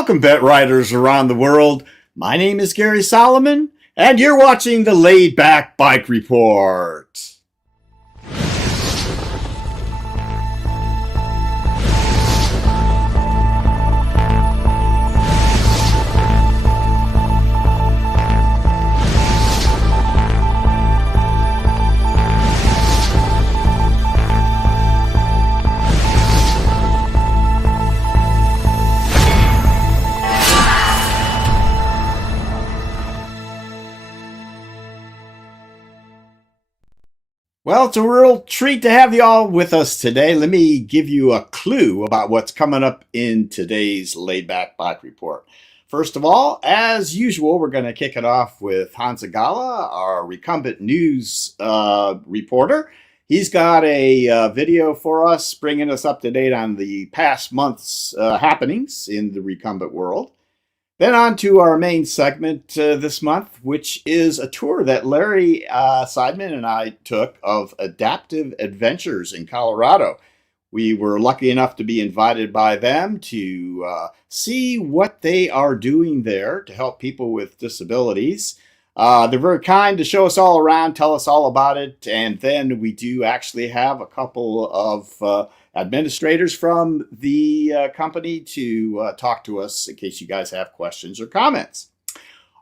Welcome, bet riders around the world. My name is Gary Solomon, and you're watching the Laid Back Bike Report. Well, it's a real treat to have you all with us today. Let me give you a clue about what's coming up in today's Laid Back Bike Report. First of all, as usual, we're going to kick it off with Honza, our Recumbent news reporter. He's got a video for us, bringing us up to date on the past month's happenings in the recumbent world. Then on to our main segment this month, which is a tour that Larry Seidman and I took of Adaptive Adventures in Colorado. We were lucky enough to be invited by them to see what they are doing there to help people with disabilities. They're very kind to show us all around, tell us all about it, and then we do actually have a couple of administrators from the company to talk to us in case you guys have questions or comments.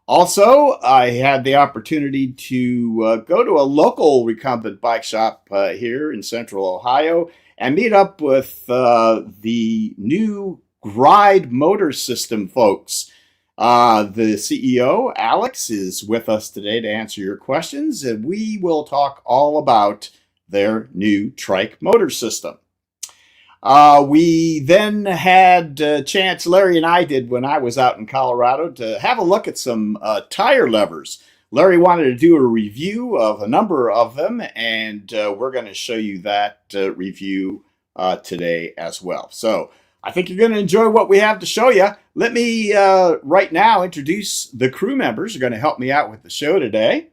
Also, I had the opportunity to go to a local recumbent bike shop here in Central Ohio and meet up with the new Gride motor system folks. The CEO, Alex, is with us today to answer your questions, and we will talk all about their new Trike motor system. We then had a chance, Larry and I did when I was out in Colorado, to have a look at some tire levers. Larry wanted to do a review of a number of them, and we're going to show you that review today as well. So I think you're going to enjoy what we have to show you. Let me right now introduce the crew members who are going to help me out with the show today.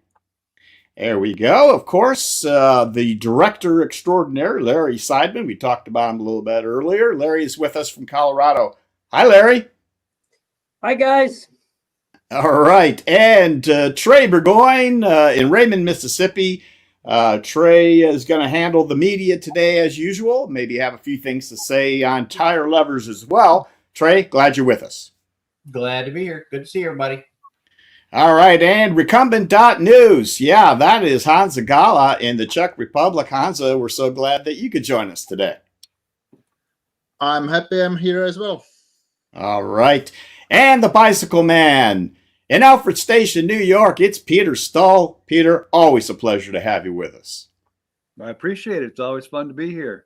There we go. Of course, the director extraordinaire, Larry Seidman. We talked about him a little bit earlier. Larry is with us from Colorado. Hi, Larry. Hi, guys. All right. And Trey Burgoyne in Raymond, Mississippi. Trey is going to handle the media today as usual. Maybe have a few things to say on tire levers as well. Trey, glad you're with us. Glad to be here. Good to see everybody. All right, and Recumbent.news. Yeah, that is Honza in the Czech Republic. Honza, we're so glad that you could join us today. I'm happy I'm here as well. All right, and the Bicycle Man in Alfred Station, New York. It's Peter Stahl. Peter, always a pleasure to have you with us. I appreciate it. It's always fun to be here.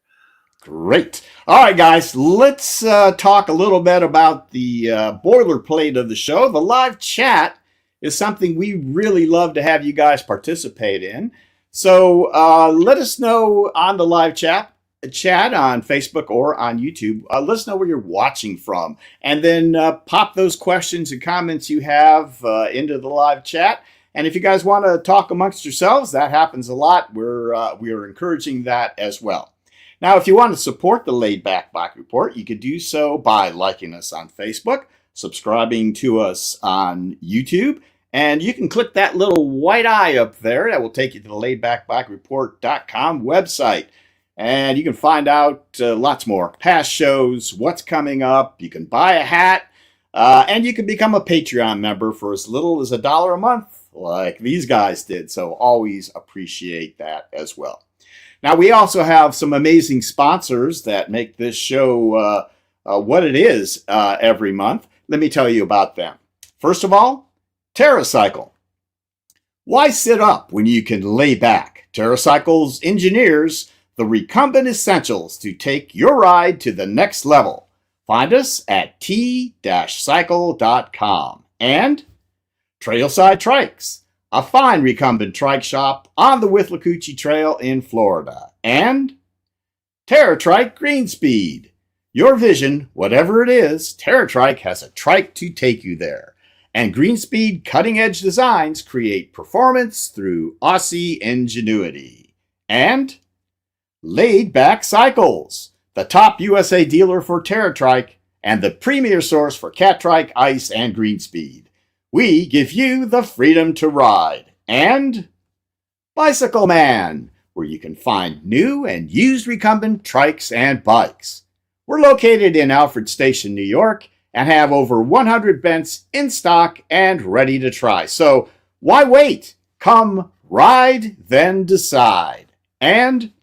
Great. All right, guys, let's talk a little bit about the boilerplate of the show. The live chat is something we really love to have you guys participate in. So let us know on the live chat on Facebook or on YouTube. Let us know where you're watching from. And then pop those questions and comments you have into the live chat. And if you guys want to talk amongst yourselves, that happens a lot. We are encouraging that as well. Now, if you want to support the Laid Back Bike Report, you could do so by liking us on Facebook, subscribing to us on YouTube, and you can click that little white eye up there. That will take you to the laidbackbikereport.com website. And you can find out lots more past shows, what's coming up. You can buy a hat, and you can become a Patreon member for as little as $1 a month, like these guys did. So always appreciate that as well. Now, we also have some amazing sponsors that make this show what it is every month. Let me tell you about them. First of all, TerraCycle. Why sit up when you can lay back? TerraCycle's engineers the recumbent essentials to take your ride to the next level. Find us at t-cycle.com. And Trailside Trikes, a fine recumbent trike shop on the Withlacoochee Trail in Florida. And TerraTrike Green Speed. Your vision, whatever it is, TerraTrike has a trike to take you there. And Greenspeed cutting-edge designs create performance through Aussie ingenuity. And Laid Back Cycles, the top USA dealer for TerraTrike and the premier source for cat trike, ice, and green speed. We give you the freedom to ride. And Bicycle Man, where you can find new and used recumbent trikes and bikes. We're located in Alfred Station, New York, and have over 100 bents in stock and ready to try. So why wait? Come ride, then decide. And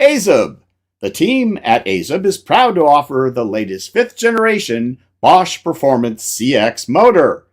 AZUB. The team at AZUB is proud to offer the latest 5th generation Bosch Performance CX motor.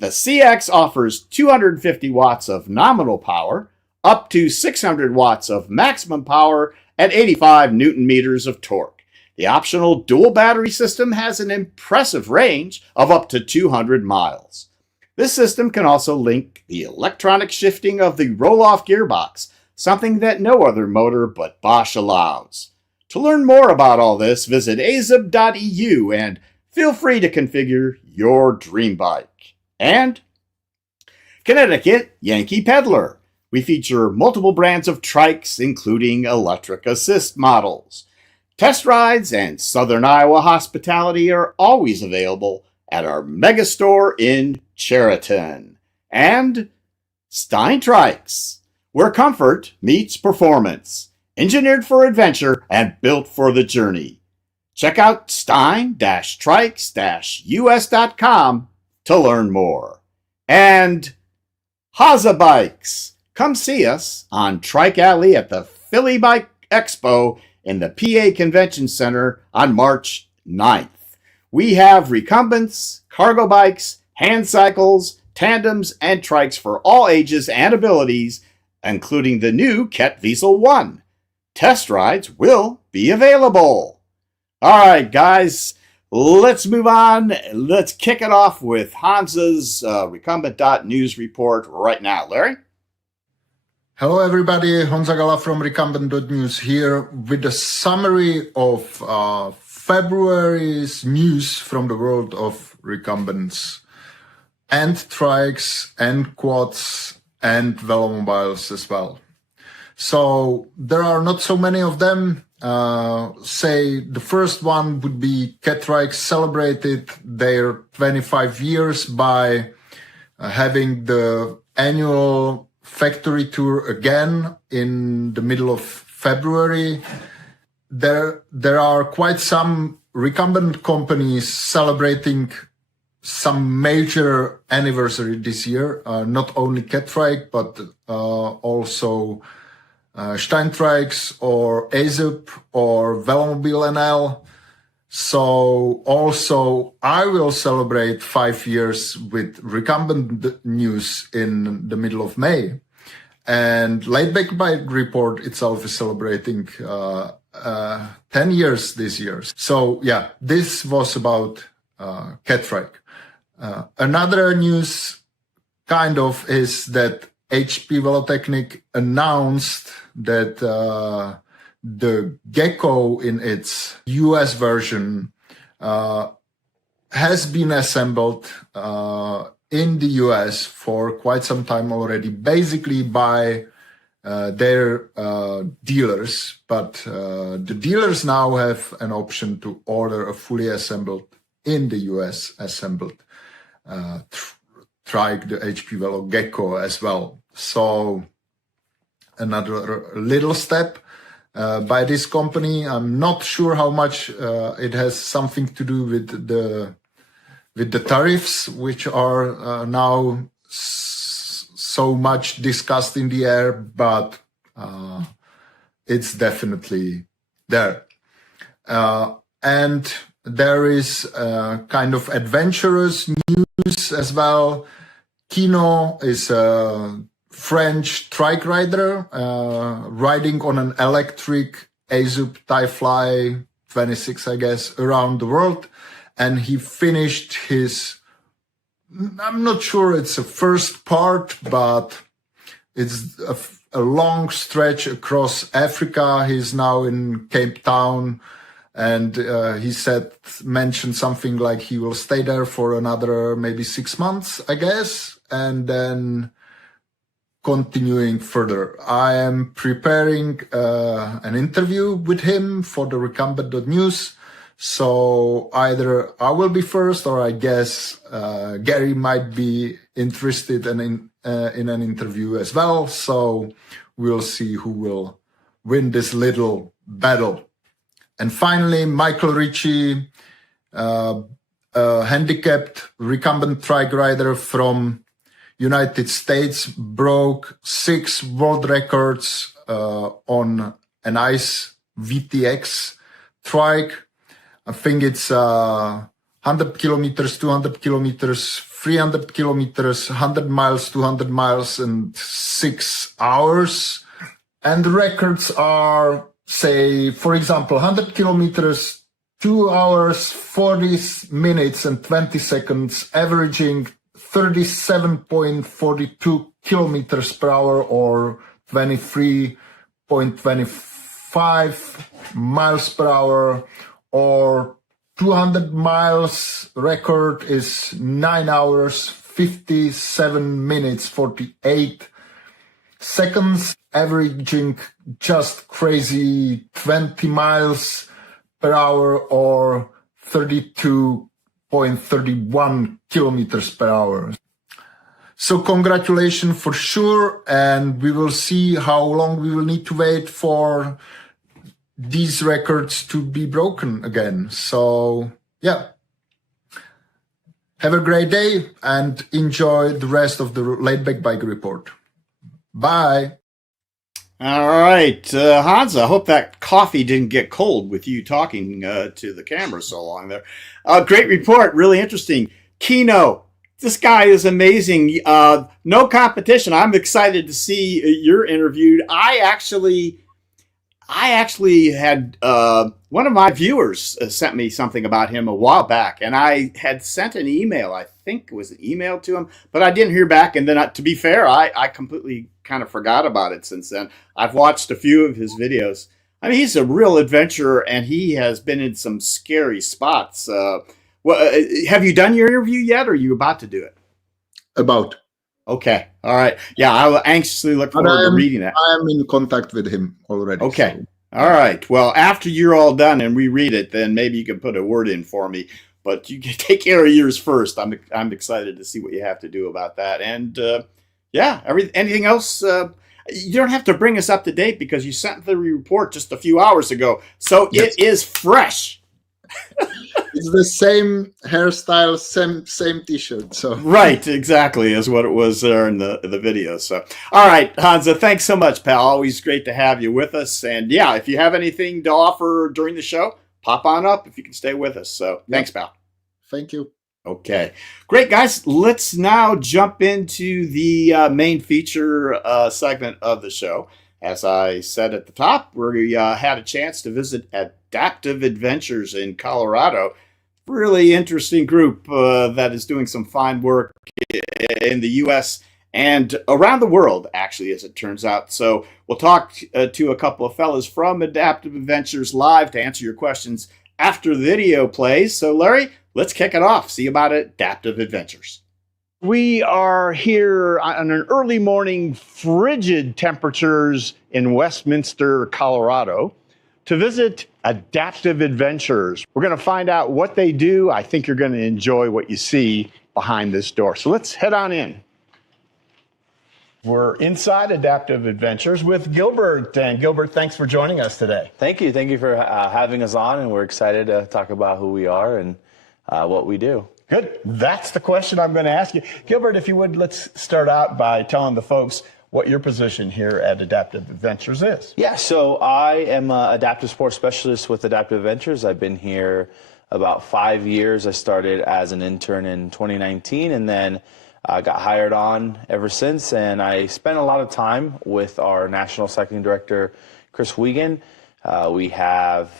The CX offers 250 watts of nominal power, up to 600 watts of maximum power at 85 Newton meters of torque. The optional dual battery system has an impressive range of up to 200 miles. This system can also link the electronic shifting of the roll-off gearbox, something that no other motor but Bosch allows. To learn more about all this, visit azub.eu and feel free to configure your dream bike. And Connecticut Yankee Peddler. We feature multiple brands of trikes, including electric assist models. Test rides and Southern Iowa hospitality are always available at our mega store in Cheriton. And Stein Trikes, where comfort meets performance. Engineered for adventure and built for the journey. Check out stein-trikes-us.com to learn more. And Honza Bikes. Come see us on Trike Alley at the Philly Bike Expo in the PA Convention Center on March 9th. We have recumbents, cargo bikes, hand cycles, tandems, and trikes for all ages and abilities, including the new Ket Wiesel 1. Test rides will be available. All right, guys, let's move on. Let's kick it off with Honza's Recumbent.news report right now. Larry? Hello, everybody. Honza Gala from Recumbent.news here with a summary of February's news from the world of recumbents and trikes and quads and velomobiles as well. So there are not so many of them. Say the first one would be Ket Trike celebrated their 25 years by having the annual factory tour again in the middle of February. There are quite some recumbent companies celebrating some major anniversary this year. Not only Ket Trike, but also Stein Trikes or AZUB or Velomobil NL. So also I will celebrate 5 years with Recumbent news in the middle of May. And Laidback Bike Report itself is celebrating 10 years this year. So yeah, this was about Ket Trike. Another news kind of is that HP Velotechnik announced that the Gecko in its US version has been assembled in the US for quite some time already, basically by their dealers. But the dealers now have an option to order a fully assembled, in the US assembled Trike, the HP Velo Gecko as well. So another little step by this company. I'm not sure how much it has something to do with the tariffs, which are now so much discussed in the air, but it's definitely there. And there is kind of adventurous news as well. Kino is a French trike rider riding on an electric AZUB Tyfly 26, I guess, around the world. And he finished his, I'm not sure it's a first part, but it's a long stretch across Africa. He's now in Cape Town. And he mentioned something like he will stay there for another maybe 6 months, I guess, and then continuing further. I am preparing an interview with him for the Recumbent.news. So either I will be first, or I guess Gary might be interested in an interview as well. So we'll see who will win this little battle. And finally, Michael Ritchie, handicapped recumbent trike rider from United States, broke 6 world records on an ice VTX trike. I think it's 100 kilometers, 200 kilometers, 300 kilometers, 100 miles, 200 miles, and 6 hours. And the records are, say, for example, 100 kilometers, 2 hours, 40 minutes and 20 seconds, averaging 37.42 kilometers per hour or 23.25 miles per hour. Or 200 miles record is 9 hours, 57 minutes, 48 seconds, averaging just crazy 20 miles per hour or 32.31 kilometers per hour. So congratulations for sure, and we will see how long we will need to wait for these records to be broken again. So yeah, have a great day and enjoy the rest of the Laid Back Bike Report. Bye. All right, Honza, I hope that coffee didn't get cold with you talking to the camera so long there. Great report, really interesting. Kino, this guy is amazing. No competition. I'm excied to see you're interviewed. I actually had one of my viewers sent me something about him a while back, and I had sent an email. I think it was an email to him, but I didn't hear back. And then, to be fair, I completely kind of forgot about it since then. I've watched a few of his videos. I mean, he's a real adventurer, and he has been in some scary spots. Have you done your interview yet, or are you about to do it? About. Okay. All right. Yeah, I will anxiously look forward to reading that. I am in contact with him already. Okay. So. All right. Well, after you're all done and we read it, then maybe you can put a word in for me. But you can take care of yours first. I'm excited to see what you have to do about that. And yeah, anything else? You don't have to bring us up to date because you sent the report just a few hours ago, so yes. It is fresh. It's the same hairstyle, same T-shirt. So right, exactly, is what it was there in the video. So, all right, Honza, thanks so much, pal. Always great to have you with us. And yeah, if you have anything to offer during the show, pop on up if you can stay with us. So, thanks, pal. Thank you. Okay, great, guys. Let's now jump into the main feature segment of the show. As I said at the top, we had a chance to visit Adaptive Adventures in Colorado. Really interesting group that is doing some fine work in the U.S. and around the world, actually, as it turns out. So we'll talk to a couple of fellas from Adaptive Adventures live to answer your questions after the video plays. So, Larry, let's kick it off. See about Adaptive Adventures. We are here on an early morning, frigid temperatures in Westminster, Colorado, to visit Adaptive Adventures. We're going to find out what they do. I think you're going to enjoy what you see behind this door. So let's head on in. We're inside Adaptive Adventures with Gilbert. And Gilbert, thanks for joining us today. Thank you. Thank you for having us on. And we're excited to talk about who we are and what we do. Good. That's the question I'm going to ask you. Gilbert, if you would, let's start out by telling the folks what your position here at Adaptive Adventures is. Yeah, so I am an adaptive sports specialist with Adaptive Adventures. I've been here about 5 years. I started as an intern in 2019 and then got hired on ever since. And I spent a lot of time with our national cycling director, Chris Wiegand. We have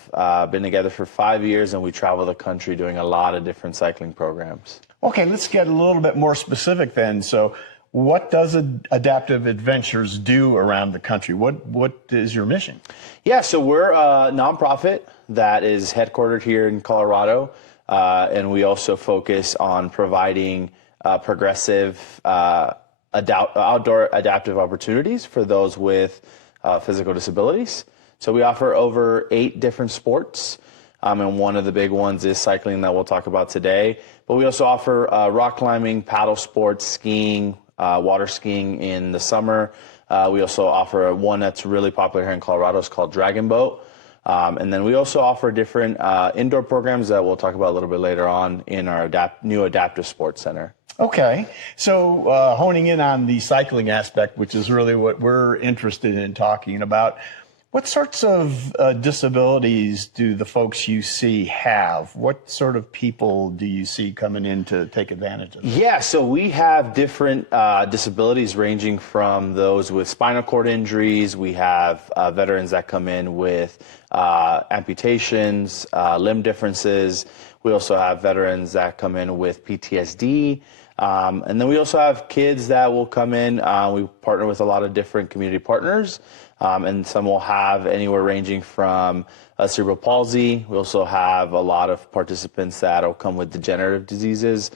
been together for 5 years, and we travel the country doing a lot of different cycling programs. Okay, let's get a little bit more specific then. So what does Adaptive Adventures do around the country? What is your mission? Yeah, so we're a nonprofit that is headquartered here in Colorado, and we also focus on providing progressive outdoor adaptive opportunities for those with physical disabilities. So we offer over 8 different sports. And one of the big ones is cycling that we'll talk about today. But we also offer rock climbing, paddle sports, skiing, water skiing in the summer. We also offer one that's really popular here in Colorado. It's called Dragon Boat. And then we also offer different indoor programs that we'll talk about a little bit later on in our new adaptive sports center. Okay, so honing in on the cycling aspect, which is really what we're interested in talking about, what sorts of disabilities do the folks you see have? What sort of people do you see coming in to take advantage of this? Yeah, so we have different disabilities ranging from those with spinal cord injuries. We have veterans that come in with amputations, limb differences. We also have veterans that come in with PTSD. And then we also have kids that will come in. We partner with a lot of different community partners, and some will have anywhere ranging from cerebral palsy. We also have a lot of participants that will come with degenerative diseases,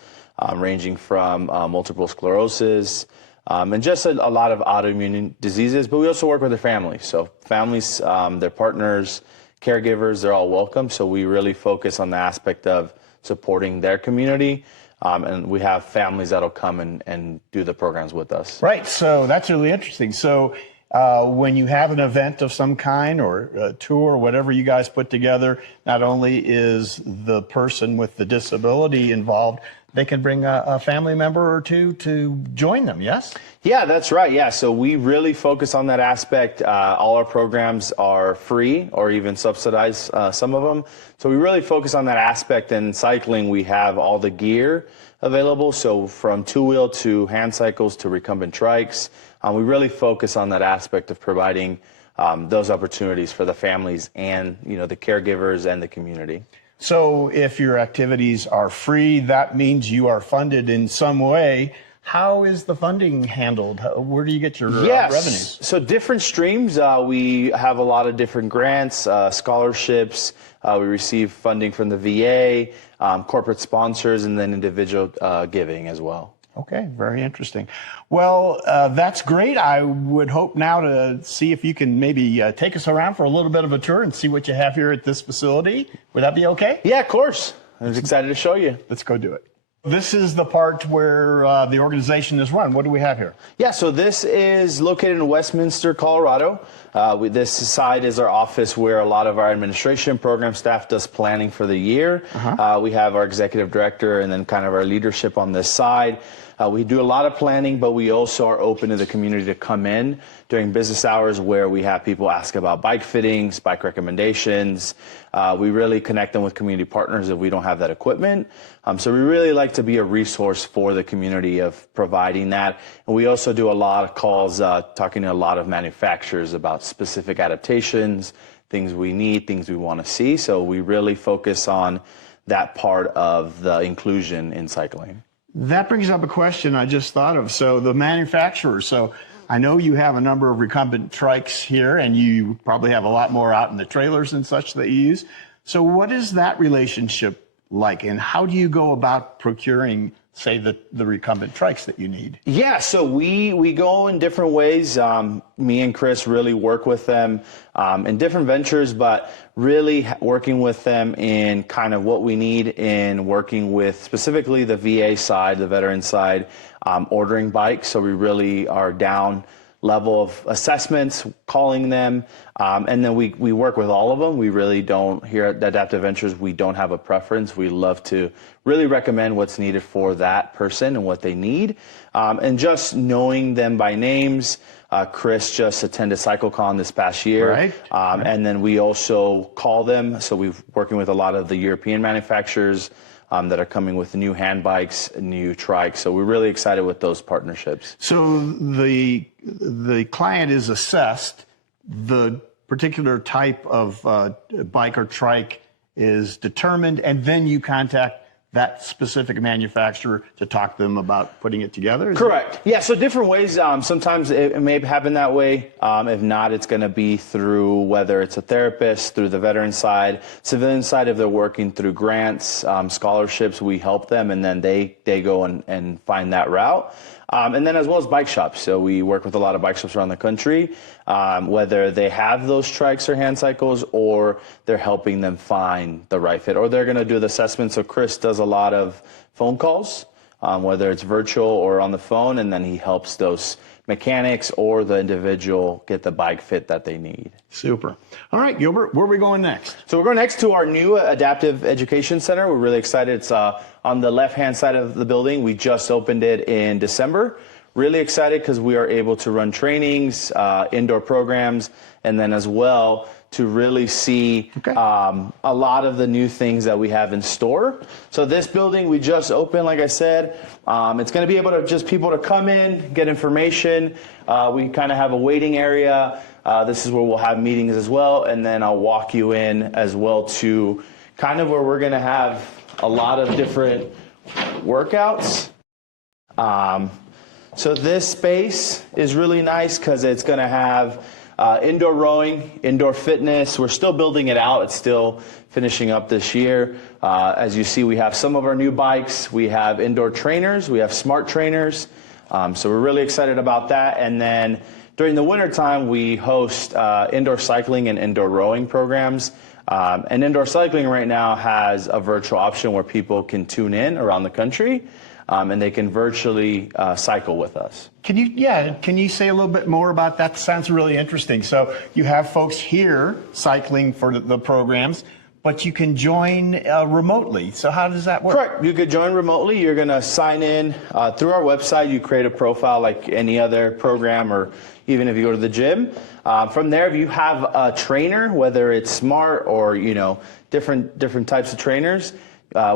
ranging from multiple sclerosis, and just a lot of autoimmune diseases. But we also work with their families. So families, their partners, caregivers, they're all welcome. So we really focus on the aspect of supporting their community. And we have families that'll come and do the programs with us. Right, so that's really interesting. So when you have an event of some kind or a tour or whatever you guys put together, not only is the person with the disability involved, they can bring a family member or two to join them, yes? Yeah, that's right. Yeah, so we really focus on that aspect. All our programs are free or even subsidized, some of them. So we really focus on that aspect. And cycling, we have all the gear available. So from two-wheel to hand cycles to recumbent trikes, we really focus on that aspect of providing those opportunities for the families and the caregivers and the community. So if your activities are free, that means you are funded in some way. How is the funding handled? Where do you get your revenues? So different streams. We have a lot of different grants, scholarships. We receive funding from the VA, corporate sponsors, and then individual giving as well. Okay, very interesting. Well, that's great. I would hope now to see if you can maybe take us around for a little bit of a tour and see what you have here at this facility. Would that be okay? Yeah, of course. I was excited to show you. Let's go do it. This is the part where the organization is run. What do we have here? Yeah, so this is located in Westminster, Colorado. This side is our office where a lot of our administration program staff does planning for the year. We have our executive director and then kind of our leadership on this side. We do a lot of planning, but we also are open to the community to come in during business hours where we have people ask about bike fittings, bike recommendations. We really connect them with community partners if we don't have that equipment. So we really like to be a resource for the community of providing that. And we also do a lot of calls talking to a lot of manufacturers about specific adaptations, things we need, things we want to see. So we really focus on that part of the inclusion in cycling. That brings up a question I just thought of. So the manufacturers, so I know you have a number of recumbent trikes here, and you probably have a lot more out in the trailers and such that you use. So what is that relationship like, and how do you go about procuring, say, the recumbent trikes that you need? Yeah, so we go in different ways. Me and Chris really work with them in different ventures, but really working with them in kind of what we need in working with specifically the VA side, the veteran side, ordering bikes. So we really are down level of assessments, calling them, and then we work with all of them. We really don't, here at Adaptive Ventures, we don't have a preference. We love to really recommend what's needed for that person and what they need. And just knowing them by names, Chris just attended CycleCon this past year. Right. And then we also call them. So we're working with a lot of the European manufacturers that are coming with new hand bikes, new trikes. So we're really excited with those partnerships. So the client is assessed, the particular type of bike or trike is determined, and then you contact that specific manufacturer to talk to them about putting it together? Correct. Yeah, so different ways. Sometimes it may happen that way. If not, it's going to be through whether it's a therapist, through the veteran side, civilian side, if they're working through grants, scholarships, we help them, and then they go and find that route. And then as well as bike shops. So we work with a lot of bike shops around the country, whether they have those trikes or hand cycles, or they're helping them find the right fit, or they're going to do the assessment. So Chris does a lot of phone calls, whether it's virtual or on the phone, and then he helps those mechanics or the individual get the bike fit that they need. Super. All right, Gilbert, where are we going next? So we're going next to our new Adaptive Education Center. We're really excited. It's on the left-hand side of the building. We just opened it in December. Really excited because we are able to run trainings, indoor programs, and then as well to really see a lot of the new things that we have in store. So this building we just opened, like I said, it's going to be able to just people to come in, get information. We kind of have a waiting area. This is where we'll have meetings as well, and then I'll walk you in as well to kind of where we're going to have a lot of different workouts. So this space is really nice because it's going to have indoor rowing, indoor fitness. We're still building it out. It's still finishing up this year. As you see, we have some of our new bikes. We have indoor trainers. We have smart trainers. So we're really excited about that. And then during the wintertime, we host indoor cycling and indoor rowing programs. And indoor cycling right now has a virtual option where people can tune in around the country. And they can virtually cycle with us. Can you say a little bit more about that? Sounds really interesting. So you have folks here cycling for the programs, but you can join remotely. So how does that work? Correct. You could join remotely. You're going to sign in through our website. You create a profile like any other program, or even if you go to the gym. From there, if you have a trainer, whether it's smart or different types of trainers,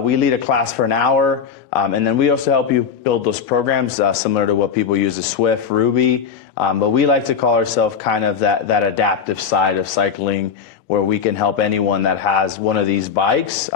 we lead a class for an hour, and then we also help you build those programs similar to what people use as Swift, Ruby, but we like to call ourselves kind of that adaptive side of cycling, where we can help anyone that has one of these bikes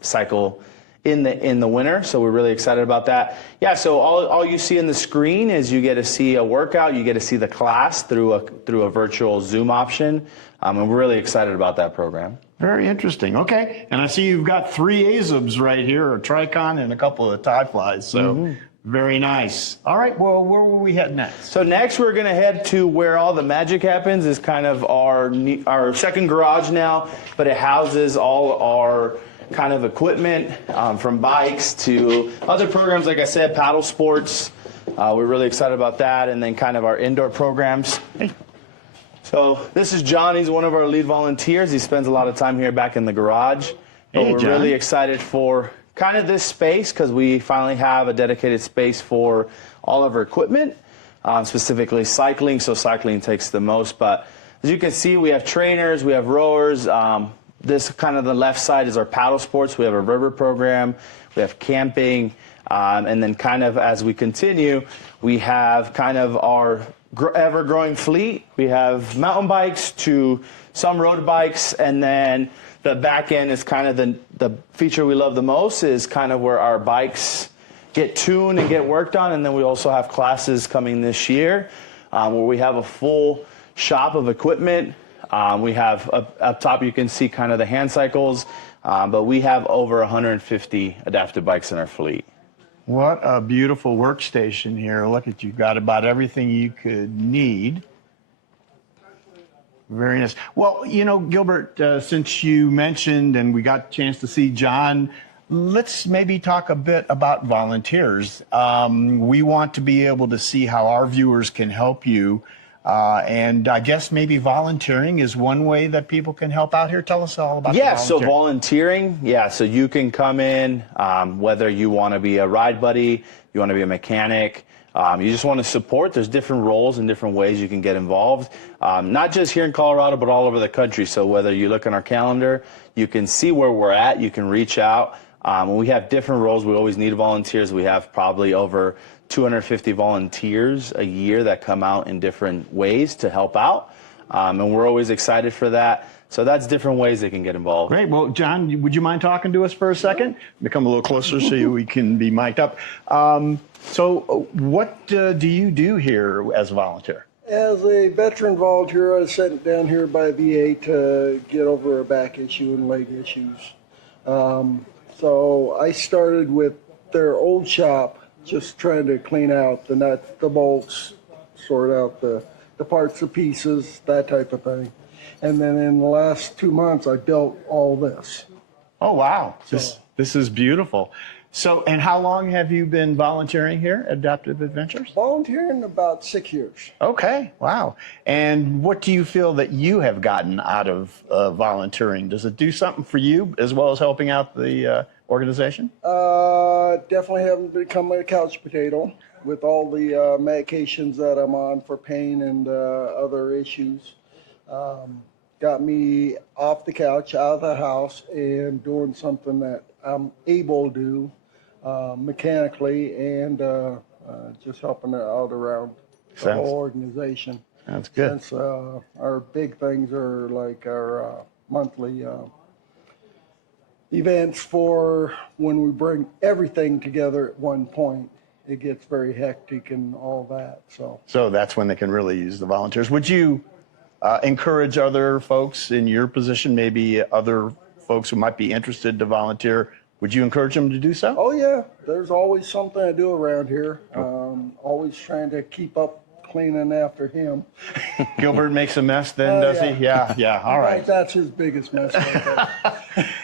cycle in the winter. So we're really excited about that. Yeah, so all you see in the screen is you get to see a workout, you get to see the class through a virtual Zoom option, and we're really excited about that program. Very interesting. Okay, and I see you've got 3 AZUBs right here, a Tricon and a couple of tie flies. So very nice. All right, well, where will we head next? So next we're going to head to where all the magic happens. Is kind of our second garage now, but it houses all our kind of equipment, from bikes to other programs, like I said, paddle sports. We're really excited about that, and then kind of our indoor programs. Hey. So this is John. He's one of our lead volunteers. He spends a lot of time here back in the garage. But we're really excited for kind of this space because we finally have a dedicated space for all of our equipment, specifically cycling. So cycling takes the most. But as you can see, we have trainers, we have rowers. This kind of the left side is our paddle sports. We have a river program. We have camping. And then kind of as we continue, we have kind of our ever-growing fleet. We have mountain bikes to some road bikes, and then the back end is kind of the feature we love the most, is kind of where our bikes get tuned and get worked on. And then we also have classes coming this year where we have a full shop of equipment. We have up top you can see kind of the hand cycles, but we have over 150 adaptive bikes in our fleet. What a beautiful workstation here. Look at you, got about everything you could need. Very nice. Well, Gilbert, since you mentioned and we got a chance to see John, let's maybe talk a bit about volunteers. We want to be able to see how our viewers can help you. And I guess maybe volunteering is one way that people can help out here. Tell us all about so volunteering. So you can come in, whether you want to be a ride buddy, you want to be a mechanic, you just want to support. There's different roles and different ways you can get involved, not just here in Colorado, but all over the country. So whether you look on our calendar, you can see where we're at, you can reach out. We have different roles. We always need volunteers. We have probably over 250 volunteers a year that come out in different ways to help out. And we're always excited for that. So that's different ways they can get involved. Great. Well, John, would you mind talking to us for a second? Become a little closer so we can be mic'd up. So what do you do here as a volunteer? As a veteran volunteer, I was sent down here by VA to get over a back issue and leg issues. So I started with their old shop just trying to clean out the nuts, the bolts, sort out the parts, the pieces, that type of thing. And then in the last 2 months, I built all this. Oh, wow. This is beautiful. So, and how long have you been volunteering here at Adaptive Adventures? Volunteering about 6 years. Okay, wow. And what do you feel that you have gotten out of volunteering? Does it do something for you as well as helping out the organization? Definitely haven't become a couch potato with all the medications that I'm on for pain and other issues. Got me off the couch, out of the house, and doing something that I'm able to do mechanically and just helping it out around the whole organization. That's good. Since our big things are like our monthly events for when we bring everything together at one point. It gets very hectic and all that. So that's when they can really use the volunteers. Would you encourage other folks in your position, maybe other folks who might be interested to volunteer? Would you encourage them to do so? Oh yeah, there's always something to do around here. Always trying to keep up cleaning after him. Gilbert makes a mess then, does he? Yeah, all right. That's his biggest mess.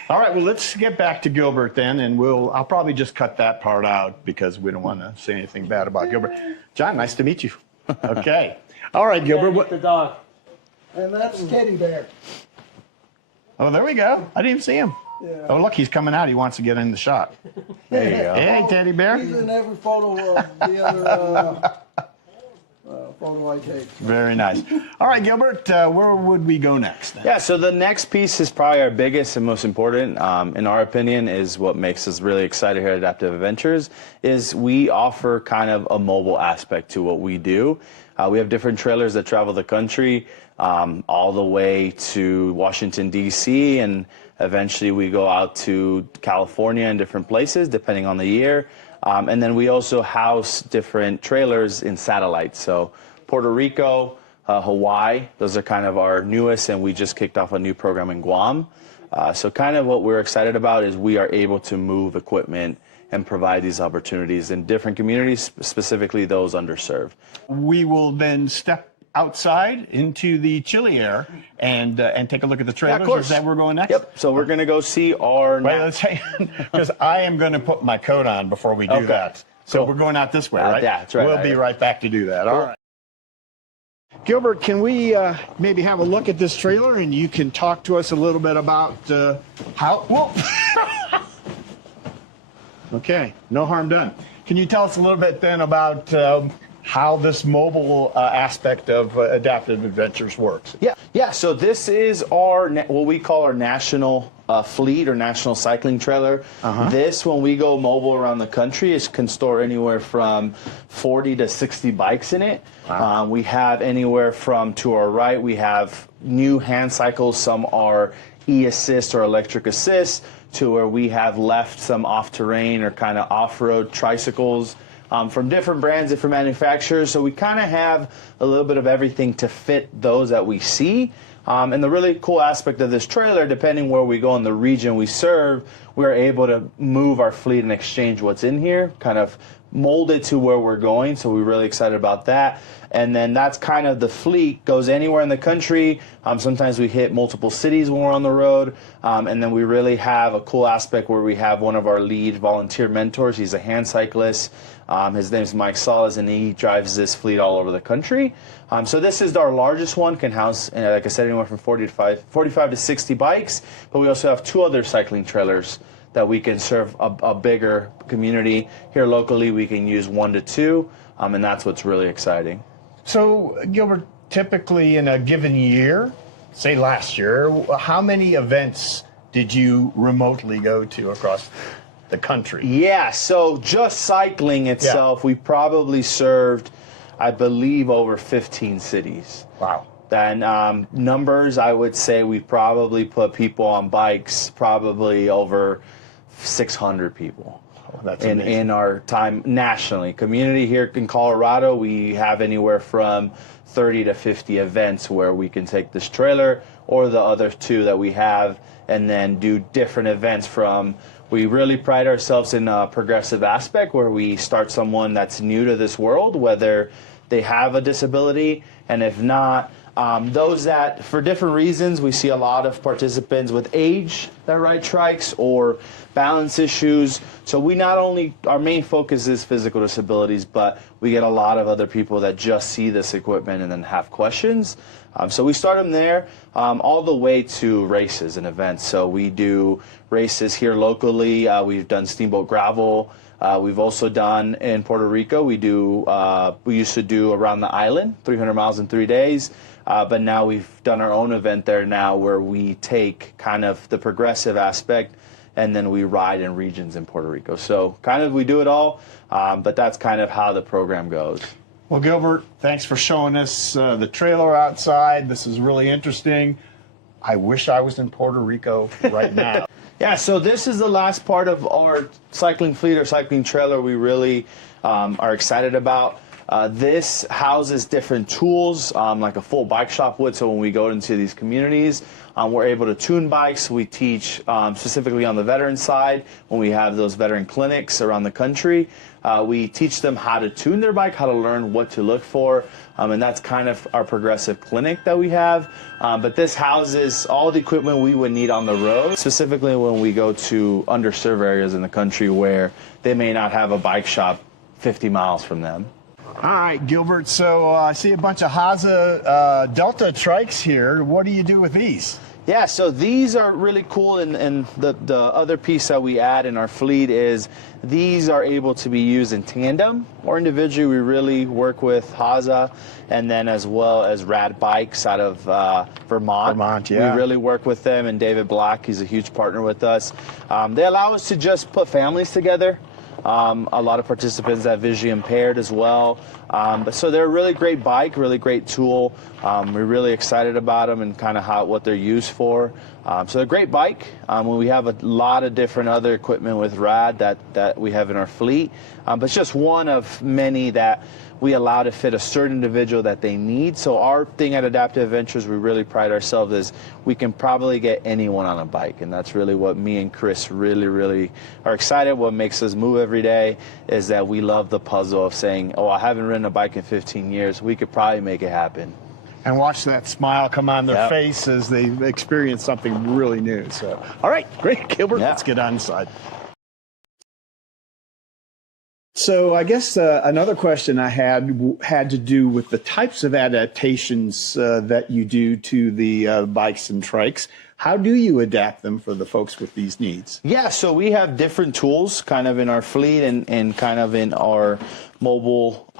All right, well, let's get back to Gilbert then, and I'll probably just cut that part out because we don't want to say anything bad about Gilbert. John, nice to meet you. Okay. All right, Gilbert. What the dog? And that's Teddy Bear. Oh, there we go. I didn't even see him. Yeah. Oh, look, he's coming out. He wants to get in the shot. There you go. Hey, Teddy Bear. He's in every photo of the other photo I take. Very nice. All right, Gilbert, where would we go next then? Yeah, so the next piece is probably our biggest and most important, in our opinion, is what makes us really excited here at Adaptive Adventures, is we offer kind of a mobile aspect to what we do. We have different trailers that travel the country, all the way to Washington, D.C., and eventually we go out to California and different places, depending on the year. And then we also house different trailers in satellites. So Puerto Rico, Hawaii, those are kind of our newest, and we just kicked off a new program in Guam. So kind of what we're excited about is we are able to move equipment and provide these opportunities in different communities, specifically those underserved. We will then step outside into the chilly air and take a look at the trailers. Yeah, of course. Is that where we're going next? Yep. So we're going to go see our. Wait, let's say, because I am going to put my coat on before we do that. So we're going out this way, right? Yeah, that's right. We'll be right back to do that. All right. Gilbert, can we maybe have a look at this trailer and you can talk to us a little bit about how. Whoa. Okay, no harm done. Can you tell us a little bit then about how this mobile aspect of Adaptive Adventures works? Yeah. So this is our what we call our national fleet or national cycling trailer. This, when we go mobile around the country, can store anywhere from 40 to 60 bikes in it. Wow. We have anywhere from, to our right, we have new hand cycles. Some are e-assist or electric assist, to where we have left some off-terrain or kind of off-road tricycles from different brands, different manufacturers. So we kind of have a little bit of everything to fit those that we see. And the really cool aspect of this trailer, depending where we go in the region we serve, we're able to move our fleet and exchange what's in here, kind of mold it to where we're going. So we're really excited about that. And then that's kind of the fleet, goes anywhere in the country. Sometimes we hit multiple cities when we're on the road. And then we really have a cool aspect where we have one of our lead volunteer mentors. He's a hand cyclist. His name's Mike Salas, and he drives this fleet all over the country. So this is our largest one, can house, like I said, anywhere from 45 to 60 bikes. But we also have two other cycling trailers that we can serve a bigger community. Here locally, we can use 1 to 2, and that's what's really exciting. So, Gilbert, typically in a given year, say last year, how many events did you remotely go to across the country? Yeah, so just cycling itself, we probably served, I believe, over 15 cities. Wow. Then numbers, I would say we probably put people on bikes, probably over 600 people. Oh, that's in our time nationally. Community here in Colorado, we have anywhere from 30 to 50 events where we can take this trailer or the other two that we have and then do different events we really pride ourselves in a progressive aspect where we start someone that's new to this world, whether they have a disability, and if not, those that, for different reasons, we see a lot of participants with age that ride trikes or balance issues. So we not only, our main focus is physical disabilities, but we get a lot of other people that just see this equipment and then have questions. So we start them there all the way to races and events. So we do races here locally. We've done Steamboat Gravel. We've also done in Puerto Rico. We used to do around the island, 300 miles in 3 days. But now we've done our own event there now where we take kind of the progressive aspect and then we ride in regions in Puerto Rico. So kind of we do it all, but that's kind of how the program goes. Well, Gilbert, thanks for showing us the trailer outside. This is really interesting. I wish I was in Puerto Rico right now. Yeah, so this is the last part of our cycling fleet or cycling trailer we really are excited about. This houses different tools like a full bike shop would. So when we go into these communities, we're able to tune bikes. We teach specifically on the veteran side when we have those veteran clinics around the country. We teach them how to tune their bike, how to learn what to look for, and that's kind of our progressive clinic that we have. But this houses all the equipment we would need on the road, specifically when we go to underserved areas in the country where they may not have a bike shop 50 miles from them. All right, Gilbert, so I see a bunch of Honza Delta trikes here. What do you do with these? Yeah, so these are really cool, and the other piece that we add in our fleet is these are able to be used in tandem or individually. We really work with Honza and then as well as Rad Bikes out of Vermont. Yeah. We really work with them, and David Black, he's a huge partner with us. They allow us to just put families together. A lot of participants that are visually impaired as well. But so they're a really great bike, really great tool. We're really excited about them and kind of what they're used for. So they're a great bike. We have a lot of different other equipment with Rad that we have in our fleet. But it's just one of many that we allow to fit a certain individual that they need. So our thing at Adaptive Adventures, we really pride ourselves is we can probably get anyone on a bike. And that's really what me and Chris really, really are excited. What makes us move every day is that we love the puzzle of saying, oh, I haven't ridden a bike in 15 years. We could probably make it happen. And watch that smile come on their face as they experience something really new. So, all right, great, Gilbert. Let's get on inside. So I guess another question I had to do with the types of adaptations that you do to the bikes and trikes. How do you adapt them for the folks with these needs? Yeah, so we have different tools kind of in our fleet and kind of in our mobile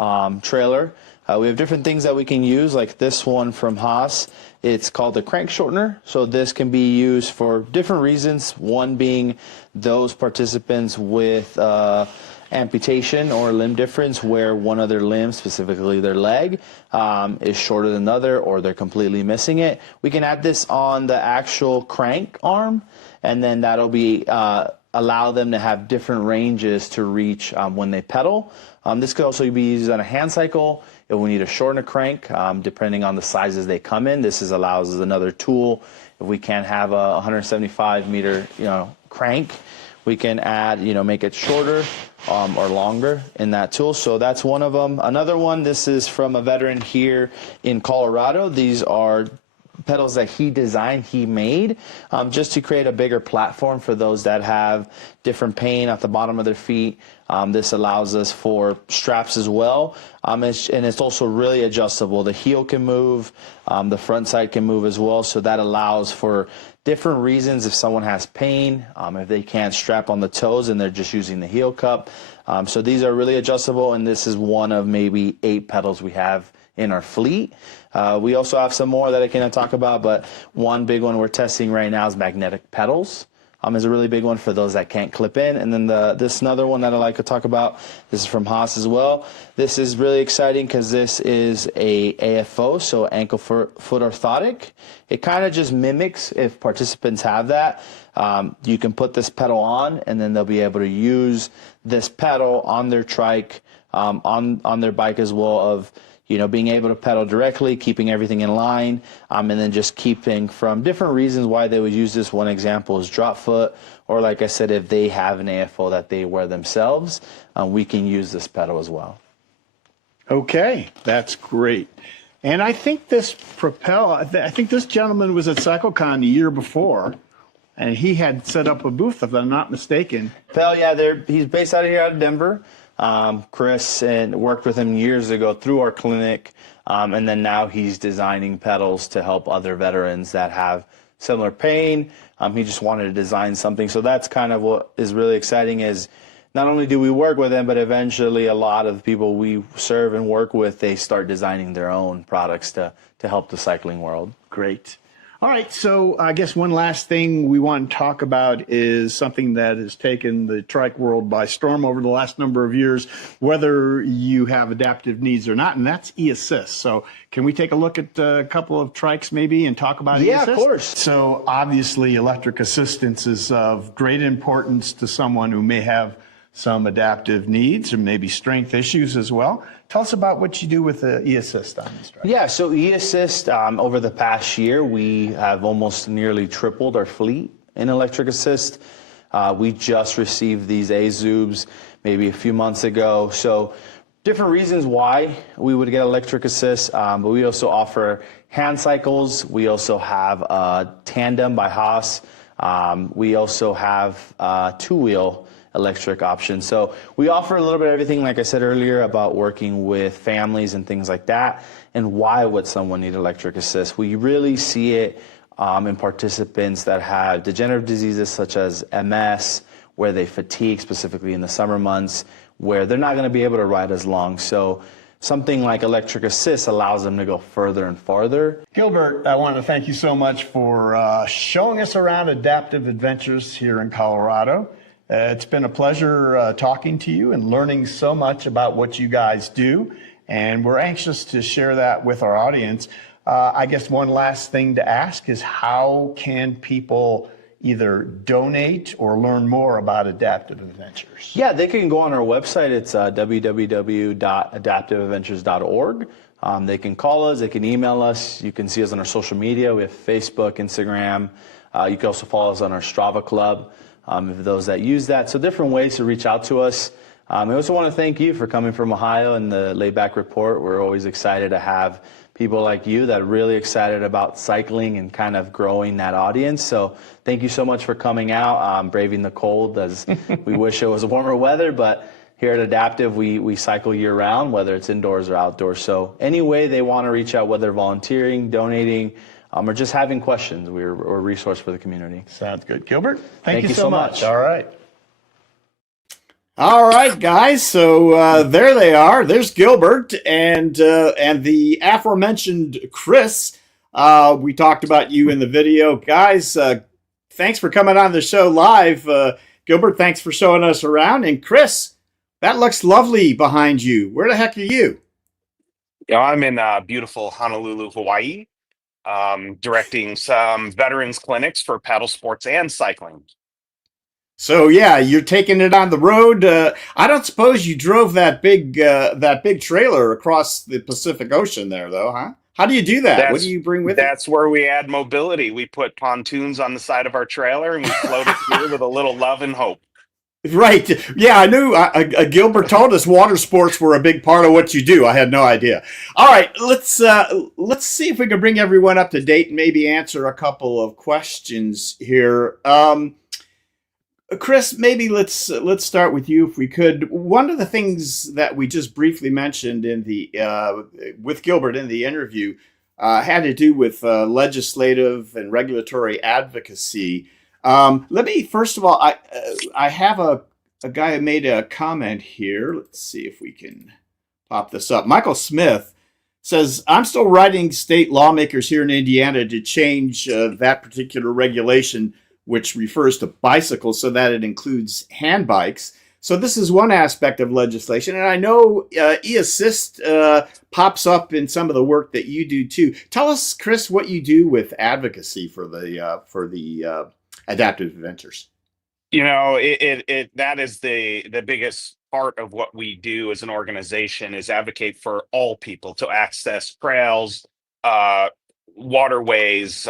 trailer. We have different things that we can use, like this one from Haas. It's called the crank shortener. So this can be used for different reasons. One being those participants with amputation or limb difference where one of their limbs, specifically their leg, is shorter than the other or they're completely missing it. We can add this on the actual crank arm, and then that'll be allow them to have different ranges to reach when they pedal. This could also be used on a hand cycle if we need to shorten a crank, depending on the sizes they come in. This allows us another tool. If we can't have a 175 meter crank, we can add, make it shorter or longer in that tool. So that's one of them. Another one, this is from a veteran here in Colorado. These are pedals that he designed, he made, just to create a bigger platform for those that have different pain at the bottom of their feet. This allows us for straps as well, and it's also really adjustable. The heel can move, the front side can move as well, so that allows for different reasons. If someone has pain, if they can't strap on the toes and they're just using the heel cup. So these are really adjustable, and this is one of maybe 8 pedals we have in our fleet. We also have some more that I cannot talk about, but one big one we're testing right now is magnetic pedals. Is a really big one for those that can't clip in. And then this another one that I like to talk about, this is from Haas as well. This is really exciting because this is a AFO, so ankle foot orthotic. It kind of just mimics if participants have that. You can put this pedal on, and then they'll be able to use this pedal on their trike, on their bike as well, of being able to pedal directly, keeping everything in line, and then just keeping from different reasons why they would use this. One example is drop foot, or like I said, if they have an AFO that they wear themselves, we can use this pedal as well. Okay, that's great. And I think this I think this gentleman was at CycleCon the year before, and he had set up a booth, if I'm not mistaken. Pel, yeah, he's based out of Denver. Chris and worked with him years ago through our clinic, and then now he's designing pedals to help other veterans that have similar pain. He just wanted to design something. So that's kind of what is really exciting is not only do we work with him, but eventually a lot of people we serve and work with, they start designing their own products to help the cycling world. Great. All right, so I guess one last thing we want to talk about is something that has taken the trike world by storm over the last number of years, whether you have adaptive needs or not, and that's e-assist. So can we take a look at a couple of trikes maybe and talk about e-assist? Yeah, of course. So obviously electric assistance is of great importance to someone who may have some adaptive needs or maybe strength issues as well. Tell us about what you do with the e-assist on this trike. Yeah, so e-assist, over the past year, we have almost nearly tripled our fleet in electric assist. We just received these A-Zubs maybe a few months ago. So different reasons why we would get electric assist, but we also offer hand cycles. We also have Tandem by Haas. We also have two-wheel electric option. So we offer a little bit of everything, like I said earlier, about working with families and things like that, and why would someone need electric assist. We really see it in participants that have degenerative diseases such as MS, where they fatigue, specifically in the summer months, where they're not going to be able to ride as long. So something like electric assist allows them to go further and farther. Gilbert, I want to thank you so much for showing us around Adaptive Adventures here in Colorado. It's been a pleasure talking to you and learning so much about what you guys do, and we're anxious to share that with our audience. I guess one last thing to ask is how can people either donate or learn more about Adaptive Adventures? Yeah, they can go on our website. It's www.adaptiveadventures.org. They can call us, they can email us. You can see us on our social media. We have Facebook, Instagram. You can also follow us on our Strava Club. If those that use that. So different ways to reach out to us. I also want to thank you for coming from Ohio and the Layback Report. We're always excited to have people like you that are really excited about cycling and kind of growing that audience. So thank you so much for coming out, braving the cold, as we wish it was warmer weather, but here at Adaptive, we cycle year round, whether it's indoors or outdoors. So any way they want to reach out, whether volunteering, donating, or just having questions, we're a resource for the community. Sounds good. Gilbert, thank you so much. All right. All right, guys. So there they are. There's Gilbert and the aforementioned Chris. We talked about you in the video. Guys, thanks for coming on the show live. Gilbert, thanks for showing us around. And Chris, that looks lovely behind you. Where the heck are you? Yeah, I'm in beautiful Honolulu, Hawaii, directing some veterans clinics for paddle sports and cycling. So yeah, you're taking it on the road. I don't suppose you drove that big trailer across the Pacific Ocean there, though, huh? How do you do that? What do you bring with you? That's where we add mobility. We put pontoons on the side of our trailer and we float it through with a little love and hope. Right. Yeah, I knew. Gilbert told us water sports were a big part of what you do. I had no idea. All right, let's see if we can bring everyone up to date and maybe answer a couple of questions here. Chris, maybe let's start with you if we could. One of the things that we just briefly mentioned in the with Gilbert in the interview had to do with legislative and regulatory advocacy. Let me first of all, I have a guy who made a comment here. Let's see if we can pop this up. Michael Smith says, "I'm still writing state lawmakers here in Indiana to change that particular regulation, which refers to bicycles, so that it includes hand bikes. So this is one aspect of legislation. And I know e-assist pops up in some of the work that you do too. Tell us, Chris, what you do with advocacy for the Adaptive Adventures." You know, that is the biggest part of what we do as an organization is advocate for all people to access trails, waterways,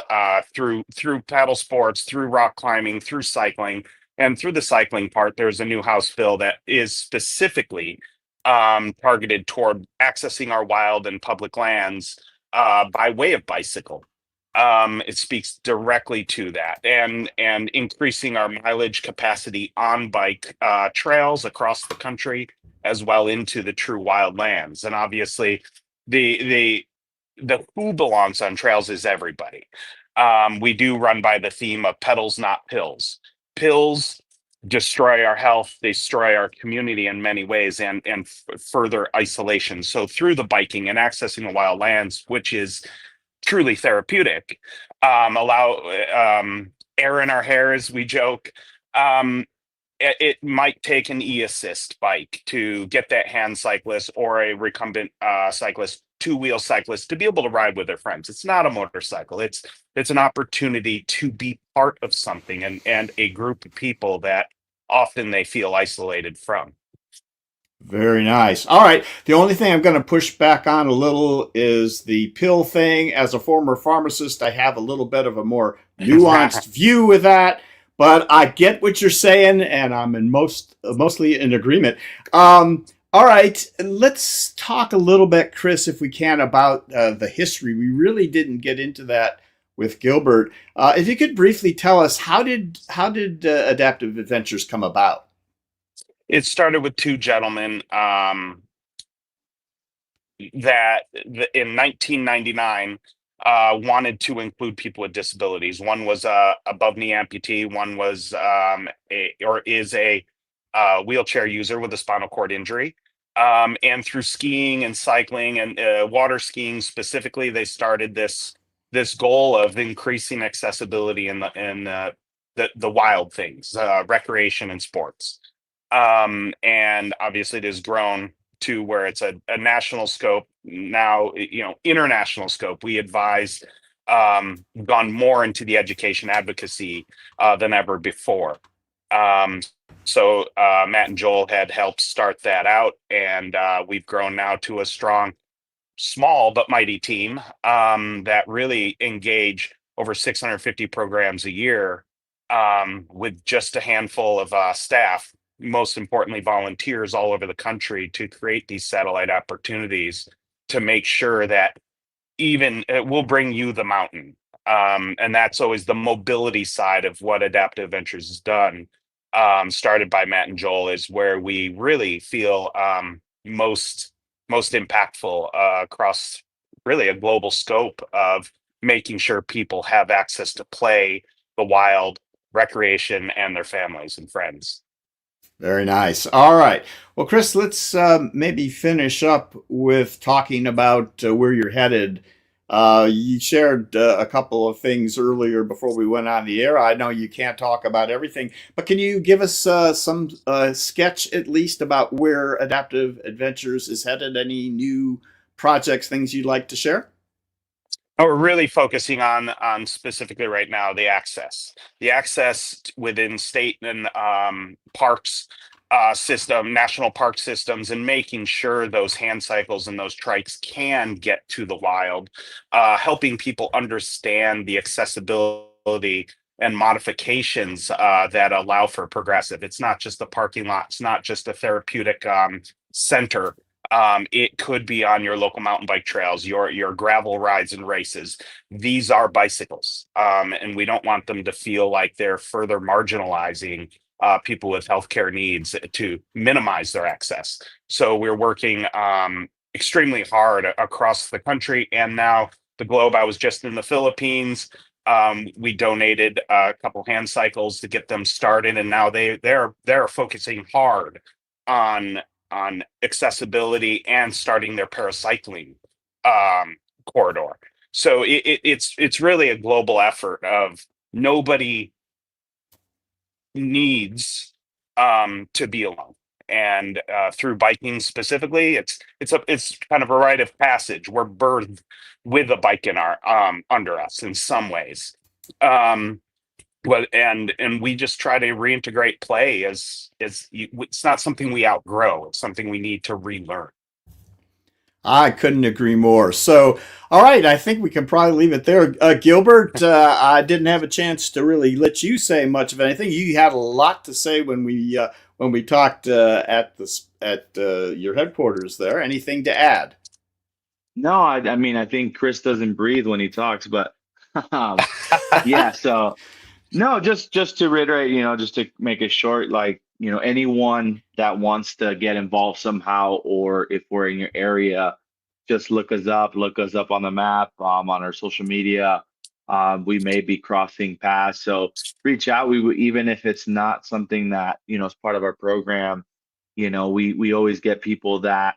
through paddle sports, through rock climbing, through cycling. And through the cycling part, there's a new House bill that is specifically targeted toward accessing our wild and public lands by way of bicycle. It speaks directly to that, and increasing our mileage capacity on bike trails across the country, as well into the true wild lands. And obviously, the who belongs on trails is everybody. We do run by the theme of pedals, not pills. Pills destroy our health, they destroy our community in many ways, and further isolation. So through the biking and accessing the wild lands, which is truly therapeutic, allow air in our hair, as we joke. It might take an e-assist bike to get that hand cyclist or a recumbent cyclist, two-wheel cyclist, to be able to ride with their friends. It's not a motorcycle. It's an opportunity to be part of something and a group of people that often they feel isolated from. Very nice. All right. The only thing I'm going to push back on a little is the pill thing. As a former pharmacist, I have a little bit of a more nuanced view with that, but I get what you're saying, and I'm mostly in agreement. All right. Let's talk a little bit, Chris, if we can, about the history. We really didn't get into that with Gilbert. If you could briefly tell us, how did Adaptive Adventures come about? It started with two gentlemen that in 1999 wanted to include people with disabilities. One was a above knee amputee. One was is a wheelchair user with a spinal cord injury. And through skiing and cycling and water skiing specifically, they started this goal of increasing accessibility in the wild things, recreation and sports. And obviously it has grown to where it's a national scope now, international scope. We advise gone more into the education advocacy than ever before. So Matt and Joel had helped start that out, and we've grown now to a small but mighty team that really engage over 650 programs a year, with just a handful of staff, most importantly volunteers all over the country, to create these satellite opportunities to make sure that even we'll bring you the mountain. And that's always the mobility side of what Adaptive Ventures has done. Started by Matt and Joel, is where we really feel most impactful across really a global scope of making sure people have access to play, the wild, recreation, and their families and friends. Very nice. All right. Well, Chris, let's maybe finish up with talking about where you're headed. You shared a couple of things earlier before we went on the air. I know you can't talk about everything, but can you give us some sketch at least about where Adaptive Adventures is headed? Any new projects, things you'd like to share? We're really focusing on specifically right now the access within state and parks system, national park systems, and making sure those hand cycles and those trikes can get to the wild, helping people understand the accessibility and modifications that allow for progressive. It's not just the parking lot. It's not just a therapeutic center. It could be on your local mountain bike trails, your gravel rides and races. These are bicycles, and we don't want them to feel like they're further marginalizing people with healthcare needs to minimize their access. So we're working extremely hard across the country and now the globe. I was just in the Philippines. We donated a couple hand cycles to get them started, and now they're focusing hard on accessibility and starting their paracycling corridor. So it's really a global effort of nobody needs to be alone. And through biking specifically, it's kind of a rite of passage. We're birthed with a bike in our under us in some ways. and we just try to reintegrate play it's not something we outgrow. It's something we need to relearn. I couldn't agree more. So, all right, I think we can probably leave it there. Gilbert, I didn't have a chance to really let you say much of anything. You had a lot to say when we talked at your headquarters there. Anything to add? No, I mean, I think Chris doesn't breathe when he talks, but yeah. So no, just to reiterate, just to make it short, like, anyone that wants to get involved somehow, or if we're in your area, just look us up on the map, on our social media. We may be crossing paths, so reach out. Even if it's not something that, is part of our program, we always get people that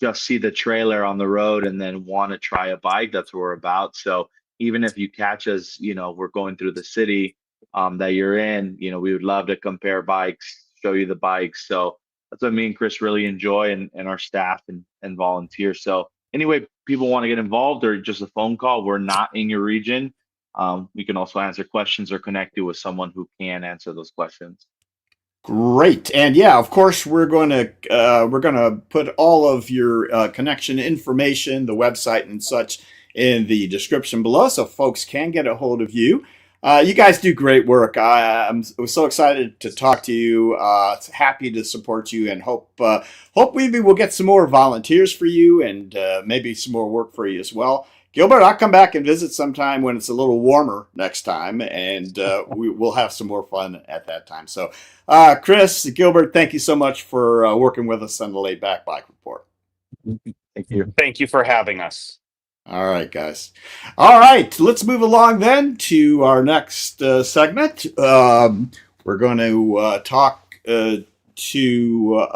just see the trailer on the road and then want to try a bike. That's what we're about. So even if you catch us, we're going through the city that you're in, we would love to compare bikes, show you the bikes. So that's what me and Chris really enjoy, and our staff and volunteers. So anyway, people want to get involved, or just a phone call, we're not in your region. We can also answer questions or connect you with someone who can answer those questions. Great. And yeah, of course, we're going to put all of your connection information, the website and such, in the description below, so folks can get a hold of you. You guys do great work. I'm so excited to talk to you. Happy to support you, and hope maybe we'll get some more volunteers for you, and maybe some more work for you as well. Gilbert, I'll come back and visit sometime when it's a little warmer next time, and we'll have some more fun at that time. So, Chris, Gilbert, thank you so much for working with us on the Laid Back Bike Report. Thank you. Thank you for having us. All right, guys. All right, let's move along then to our next segment. We're going to talk to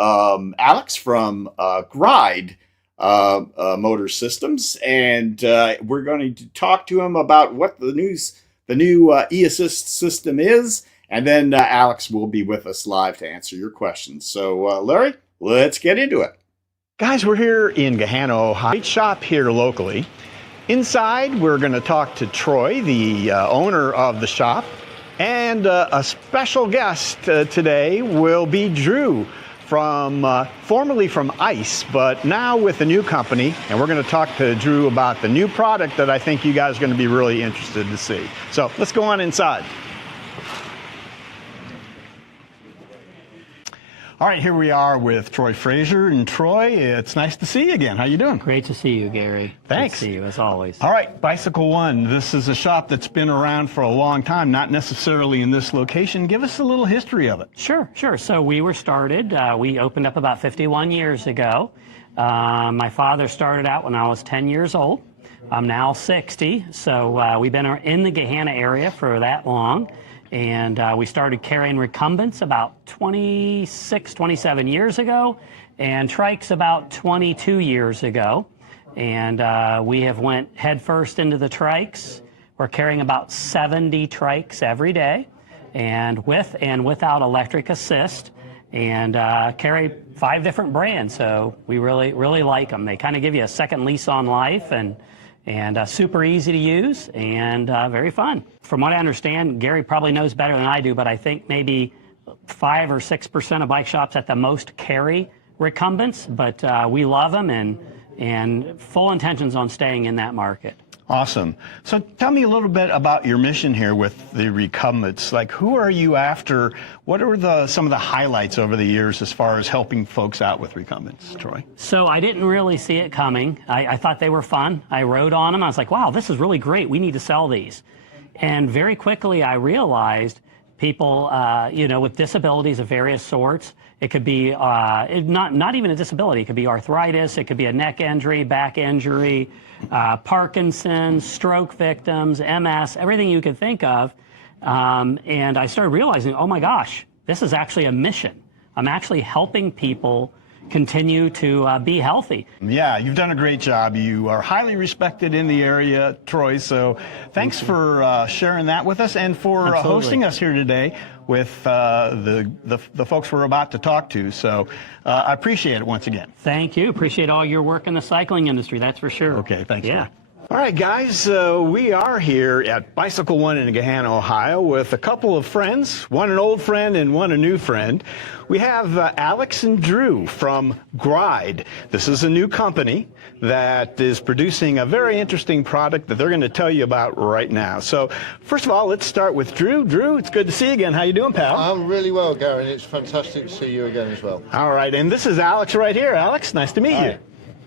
Alex from Gride Motor Systems, and we're going to talk to him about what the new e-assist system is, and then Alex will be with us live to answer your questions. So, Larry, let's get into it. Guys, we're here in Gahanna, Ohio, shop here locally. Inside, we're going to talk to Troy, the owner of the shop, and a special guest today will be Drew, formerly from ICE, but now with a new company, and we're going to talk to Drew about the new product that I think you guys are going to be really interested to see. So let's go on inside. All right, here we are with Troy Frazier. And Troy, it's nice to see you again. How you doing? Great to see you, Gary. Thanks. Good to see you, as always. All right, Bicycle One. This is a shop that's been around for a long time, not necessarily in this location. Give us a little history of it. Sure. So we were started, we opened up about 51 years ago. My father started out when I was 10 years old. I'm now 60, so we've been in the Gahanna area for that long. And we started carrying recumbents about 26, 27 years ago, and trikes about 22 years ago. And we have went headfirst into the trikes. We're carrying about 70 trikes every day, and with and without electric assist, and carry 5 different brands. So we really like them. They kind of give you a second lease on life, and super easy to use, and very fun. From what I understand, Gary probably knows better than I do, but I think maybe 5 or 6% of bike shops at the most carry recumbents, but we love them, and full intentions on staying in that market. Awesome. So tell me a little bit about your mission here with the recumbents. Like, who are you after? What are some of the highlights over the years as far as helping folks out with recumbents, Troy? So I didn't really see it coming. I thought they were fun. I rode on them. I was like, wow, this is really great. We need to sell these. And very quickly I realized people, with disabilities of various sorts. It could be not even a disability. It could be arthritis. It could be a neck injury, back injury, Parkinson's, stroke victims, MS, everything you could think of. And I started realizing, oh my gosh, this is actually a mission. I'm actually helping people continue to be healthy. Yeah, you've done a great job. You are highly respected in the area, Troy, so thanks for sharing that with us, and for hosting us here today with the folks we're about to talk to. So I appreciate it once again. Thank you. Appreciate all your work in the cycling industry, that's for sure. Okay, thanks. Yeah. All right, guys, we are here at Bicycle One in Gahanna, Ohio, with a couple of friends, one an old friend and one a new friend. We have Alex and Drew from Gride. This is a new company that is producing a very interesting product that they're going to tell you about right now. So, first of all, let's start with Drew. Drew, it's good to see you again. How you doing, pal? I'm really well, Gary. It's fantastic to see you again as well. All right, and this is Alex right here. Alex, nice to meet you.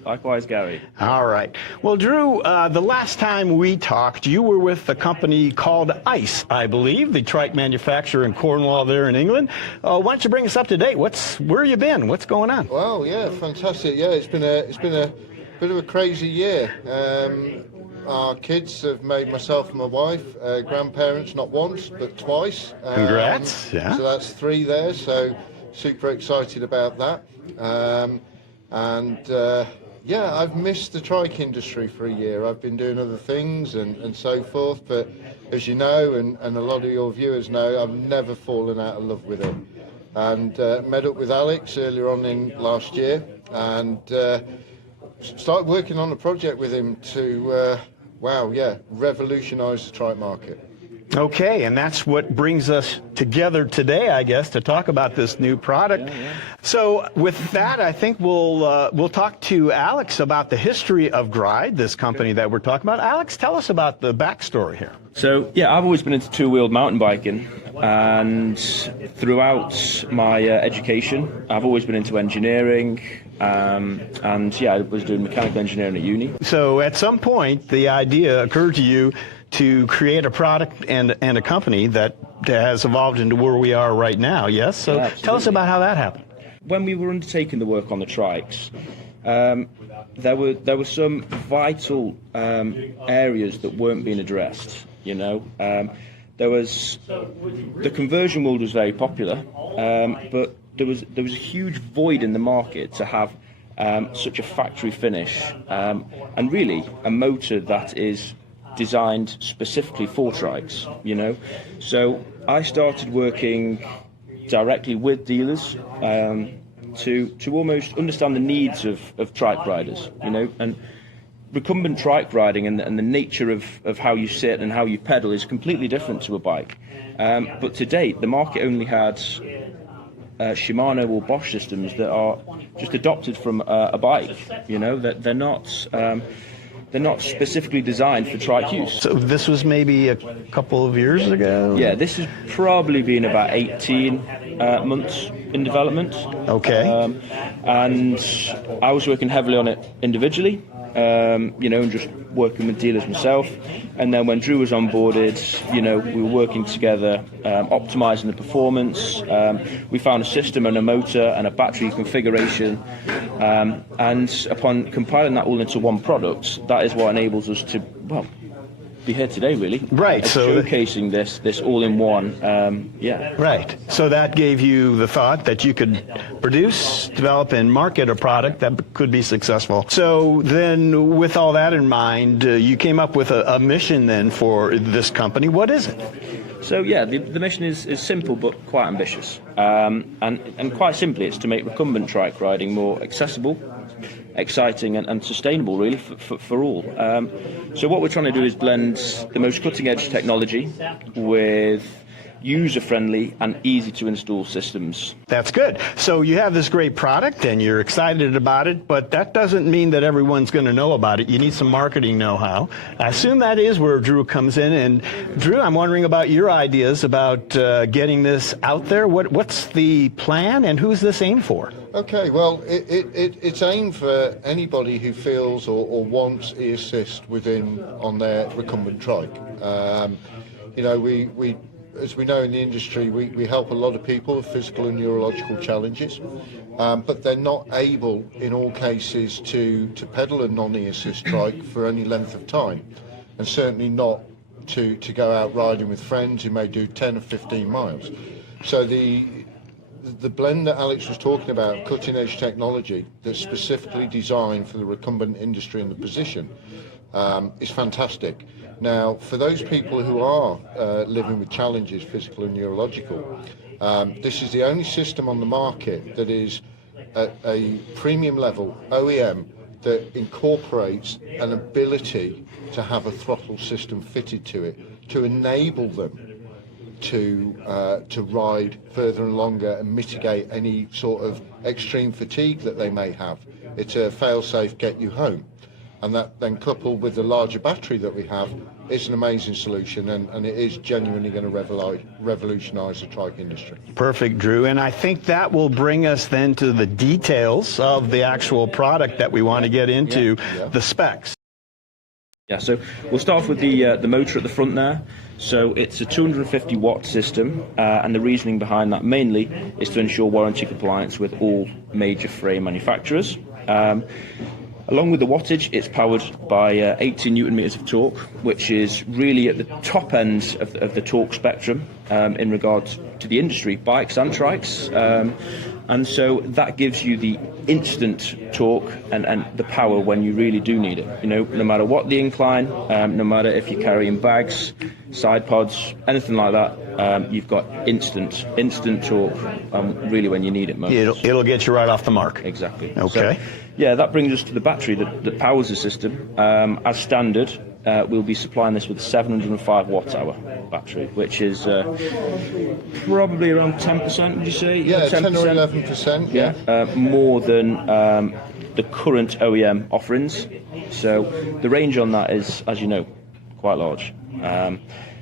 Likewise, Gary. All right. Well, Drew, the last time we talked, you were with a company called ICE, I believe, the trike manufacturer in Cornwall there in England. Why don't you bring us up to date? Where you been? What's going on? Well, yeah, fantastic. Yeah, it's been a bit of a crazy year. Our kids have made myself and my wife grandparents not once but twice. Congrats! Yeah. So that's 3 there. So super excited about that. Yeah, I've missed the trike industry for a year. I've been doing other things and so forth, but as you know, and a lot of your viewers know, I've never fallen out of love with it. And met up with Alex earlier on in last year and started working on a project with him to, revolutionise the trike market. Okay, and that's what brings us together today, I guess, to talk about this new product. Yeah. So with that, I think we'll talk to Alex about the history of Gride, this company that we're talking about. Alex, tell us about the backstory here. So, yeah, I've always been into two-wheeled mountain biking, and throughout my education, I've always been into engineering, and yeah, I was doing mechanical engineering at uni. So at some point, the idea occurred to you to create a product and a company that has evolved into where we are right now, yes? So yeah, tell us about how that happened. When we were undertaking the work on the trikes, there were some vital areas that weren't being addressed, you know. There was, the conversion mold was very popular, but there was a huge void in the market to have such a factory finish, and really a motor that is designed specifically for trikes, you know. So I started working directly with dealers to almost understand the needs of trike riders, you know. And recumbent trike riding and the nature of how you sit and how you pedal is completely different to a bike. But to date, the market only had Shimano or Bosch systems that are just adopted from a bike, you know, that they're not specifically designed for trike use. So this was maybe a couple of years ago? Yeah, this has probably been about 18 months in development. Okay. And I was working heavily on it individually, you know, and just working with dealers myself. And then when Drew was onboarded, you know, we were working together, optimizing the performance. We found a system and a motor and a battery configuration. And upon compiling that all into one product, that is what enables us to, well, be here today, really. Right. So showcasing this all-in-one, yeah. Right. So that gave you the thought that you could produce, develop, and market a product that could be successful. So then, with all that in mind, you came up with a mission then for this company. What is it? So yeah, the mission is simple but quite ambitious. And quite simply, it's to make recumbent trike riding more accessible, exciting and sustainable, really, for all. So what we're trying to do is blend the most cutting-edge technology with user-friendly and easy-to-install systems. That's good. So you have this great product and you're excited about it, but that doesn't mean that everyone's going to know about it. You need some marketing know-how. I assume that is where Drew comes in. And Drew, I'm wondering about your ideas about getting this out there. What's the plan and who's this aimed for? Okay, well, it's aimed for anybody who feels or wants e-assist on their recumbent trike. You know, we as we know in the industry, we help a lot of people with physical and neurological challenges, but they're not able, in all cases, to pedal a non-e-assist trike for any length of time, and certainly not to go out riding with friends who may do 10 or 15 miles. So the blend that Alex was talking about, cutting-edge technology that's specifically designed for the recumbent industry and the position, is fantastic. Now, for those people who are living with challenges, physical and neurological, this is the only system on the market that is at a premium level, OEM, that incorporates an ability to have a throttle system fitted to it to enable them to ride further and longer and mitigate any sort of extreme fatigue that they may have. It's a fail-safe get you home. And that then coupled with the larger battery that we have is an amazing solution, and it is genuinely going to revolutionise the trike industry. Perfect, Drew. And I think that will bring us then to the details of the actual product that we want to get into, the specs. Yeah, so we'll start off with the motor at the front there. So it's a 250 watt system, and the reasoning behind that mainly is to ensure warranty compliance with all major frame manufacturers. Along with the wattage, it's powered by 80 newton meters of torque, which is really at the top end of the torque spectrum in regards to the industry, bikes and trikes. And so that gives you the instant torque and the power when you really do need it. You know, no matter what the incline, no matter if you're carrying bags, side pods, anything like that, you've got instant torque really when you need it most. It'll get you right off the mark. Exactly. Okay. So, yeah, that brings us to the battery that powers the system. As standard, we'll be supplying this with a 705 watt hour battery, which is probably around 10%, would you say? Yeah, 10 or 11%. Yeah, more than the current OEM offerings. So the range on that is, as you know, quite large.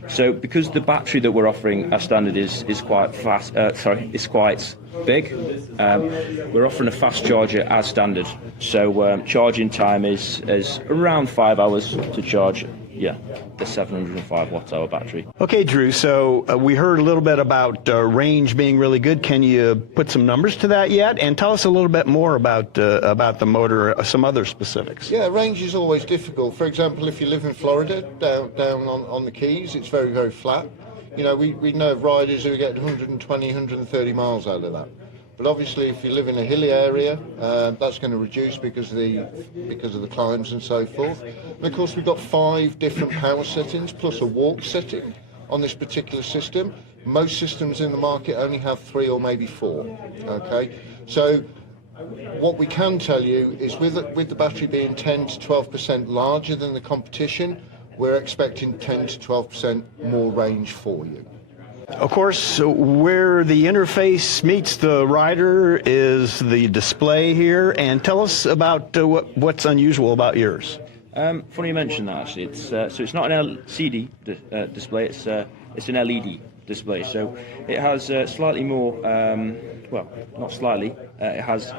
So because the battery that we're offering as standard is quite fast, is quite big, we're offering a fast charger as standard. So charging time is around 5 hours to charge. Yeah, the 705 watt hour battery. Okay, Drew, so we heard a little bit about range being really good. Can you put some numbers to that yet? And tell us a little bit more about the motor, some other specifics. Yeah, range is always difficult. For example, if you live in Florida, down on the Keys, it's very, very flat. You know, we know of riders who get 120, 130 miles out of that. But obviously, if you live in a hilly area, that's going to reduce because of the climbs and so forth. And of course, we've got 5 different power settings plus a walk setting on this particular system. Most systems in the market only have 3 or maybe 4. Okay, so what we can tell you is with the battery being 10 to 12% larger than the competition, we're expecting 10 to 12% more range for you. Of course, where the interface meets the rider is the display here. And tell us about what's unusual about yours. Funny you mention that, actually. So it's not an LCD display, it's an LED display. So it has slightly more, well, not slightly, it has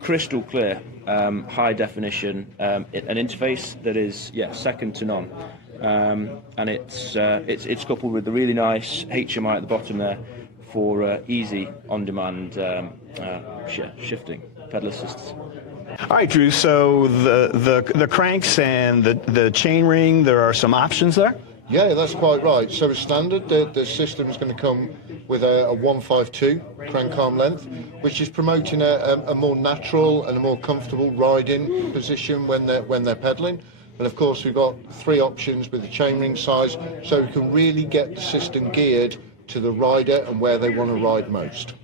crystal clear, high definition, an interface that is, second to none. And it's coupled with the really nice HMI at the bottom there for easy on-demand shifting, pedal assists. All right, Drew. So the cranks and the chain ring, there are some options there. Yeah, that's quite right. So as standard, the system is going to come with a 152 crank arm length, which is promoting a more natural and a more comfortable riding position when they're pedaling. And of course, we've got 3 options with the chainring size, so we can really get the system geared to the rider and where they want to ride most.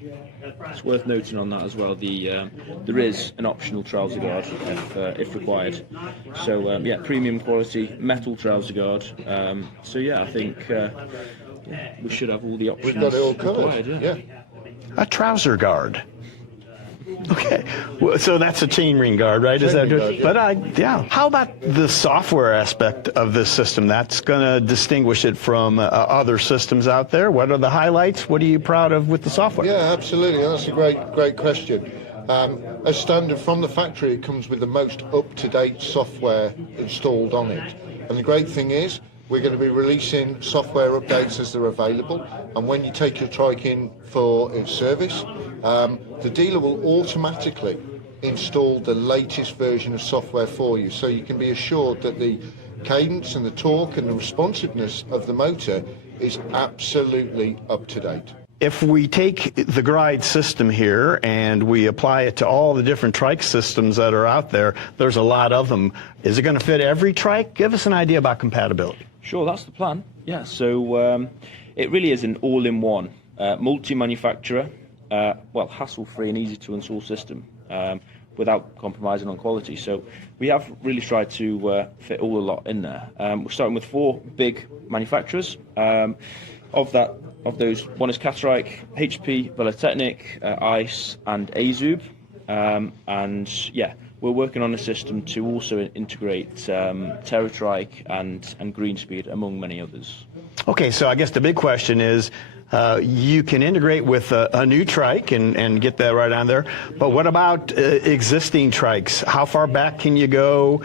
It's worth noting on that as well. There is an optional trouser guard if required. So premium quality metal trouser guard. So yeah, I think we should have all the options. We've got it all covered. Yeah. A trouser guard. Okay, so that's a chainring guard, right? Is that guard, yeah. But how about the software aspect of this system? That's going to distinguish it from other systems out there. What are the highlights? What are you proud of with the software? Yeah, absolutely. That's a great question. As standard from the factory, it comes with the most up-to-date software installed on it. And the great thing is, we're going to be releasing software updates as they're available, and when you take your trike in for its service, the dealer will automatically install the latest version of software for you, so you can be assured that the cadence and the torque and the responsiveness of the motor is absolutely up to date. If we take the Gride system here and we apply it to all the different trike systems that are out there, there's a lot of them. Is it going to fit every trike? Give us an idea about compatibility. Sure, that's the plan. Yeah, so it really is an all-in-one multi-manufacturer, hassle-free and easy to install system. without compromising on quality. So we have really tried to fit all the lot in there. We're starting with 4 big manufacturers. Of those, one is Trike, HP, Velotechnik, ICE, and Azub. And yeah, we're working on a system to also integrate TerraTrike and Greenspeed, among many others. Okay, so I guess the big question is, you can integrate with a new trike and get that right on there, but what about existing trikes? How far back can you go?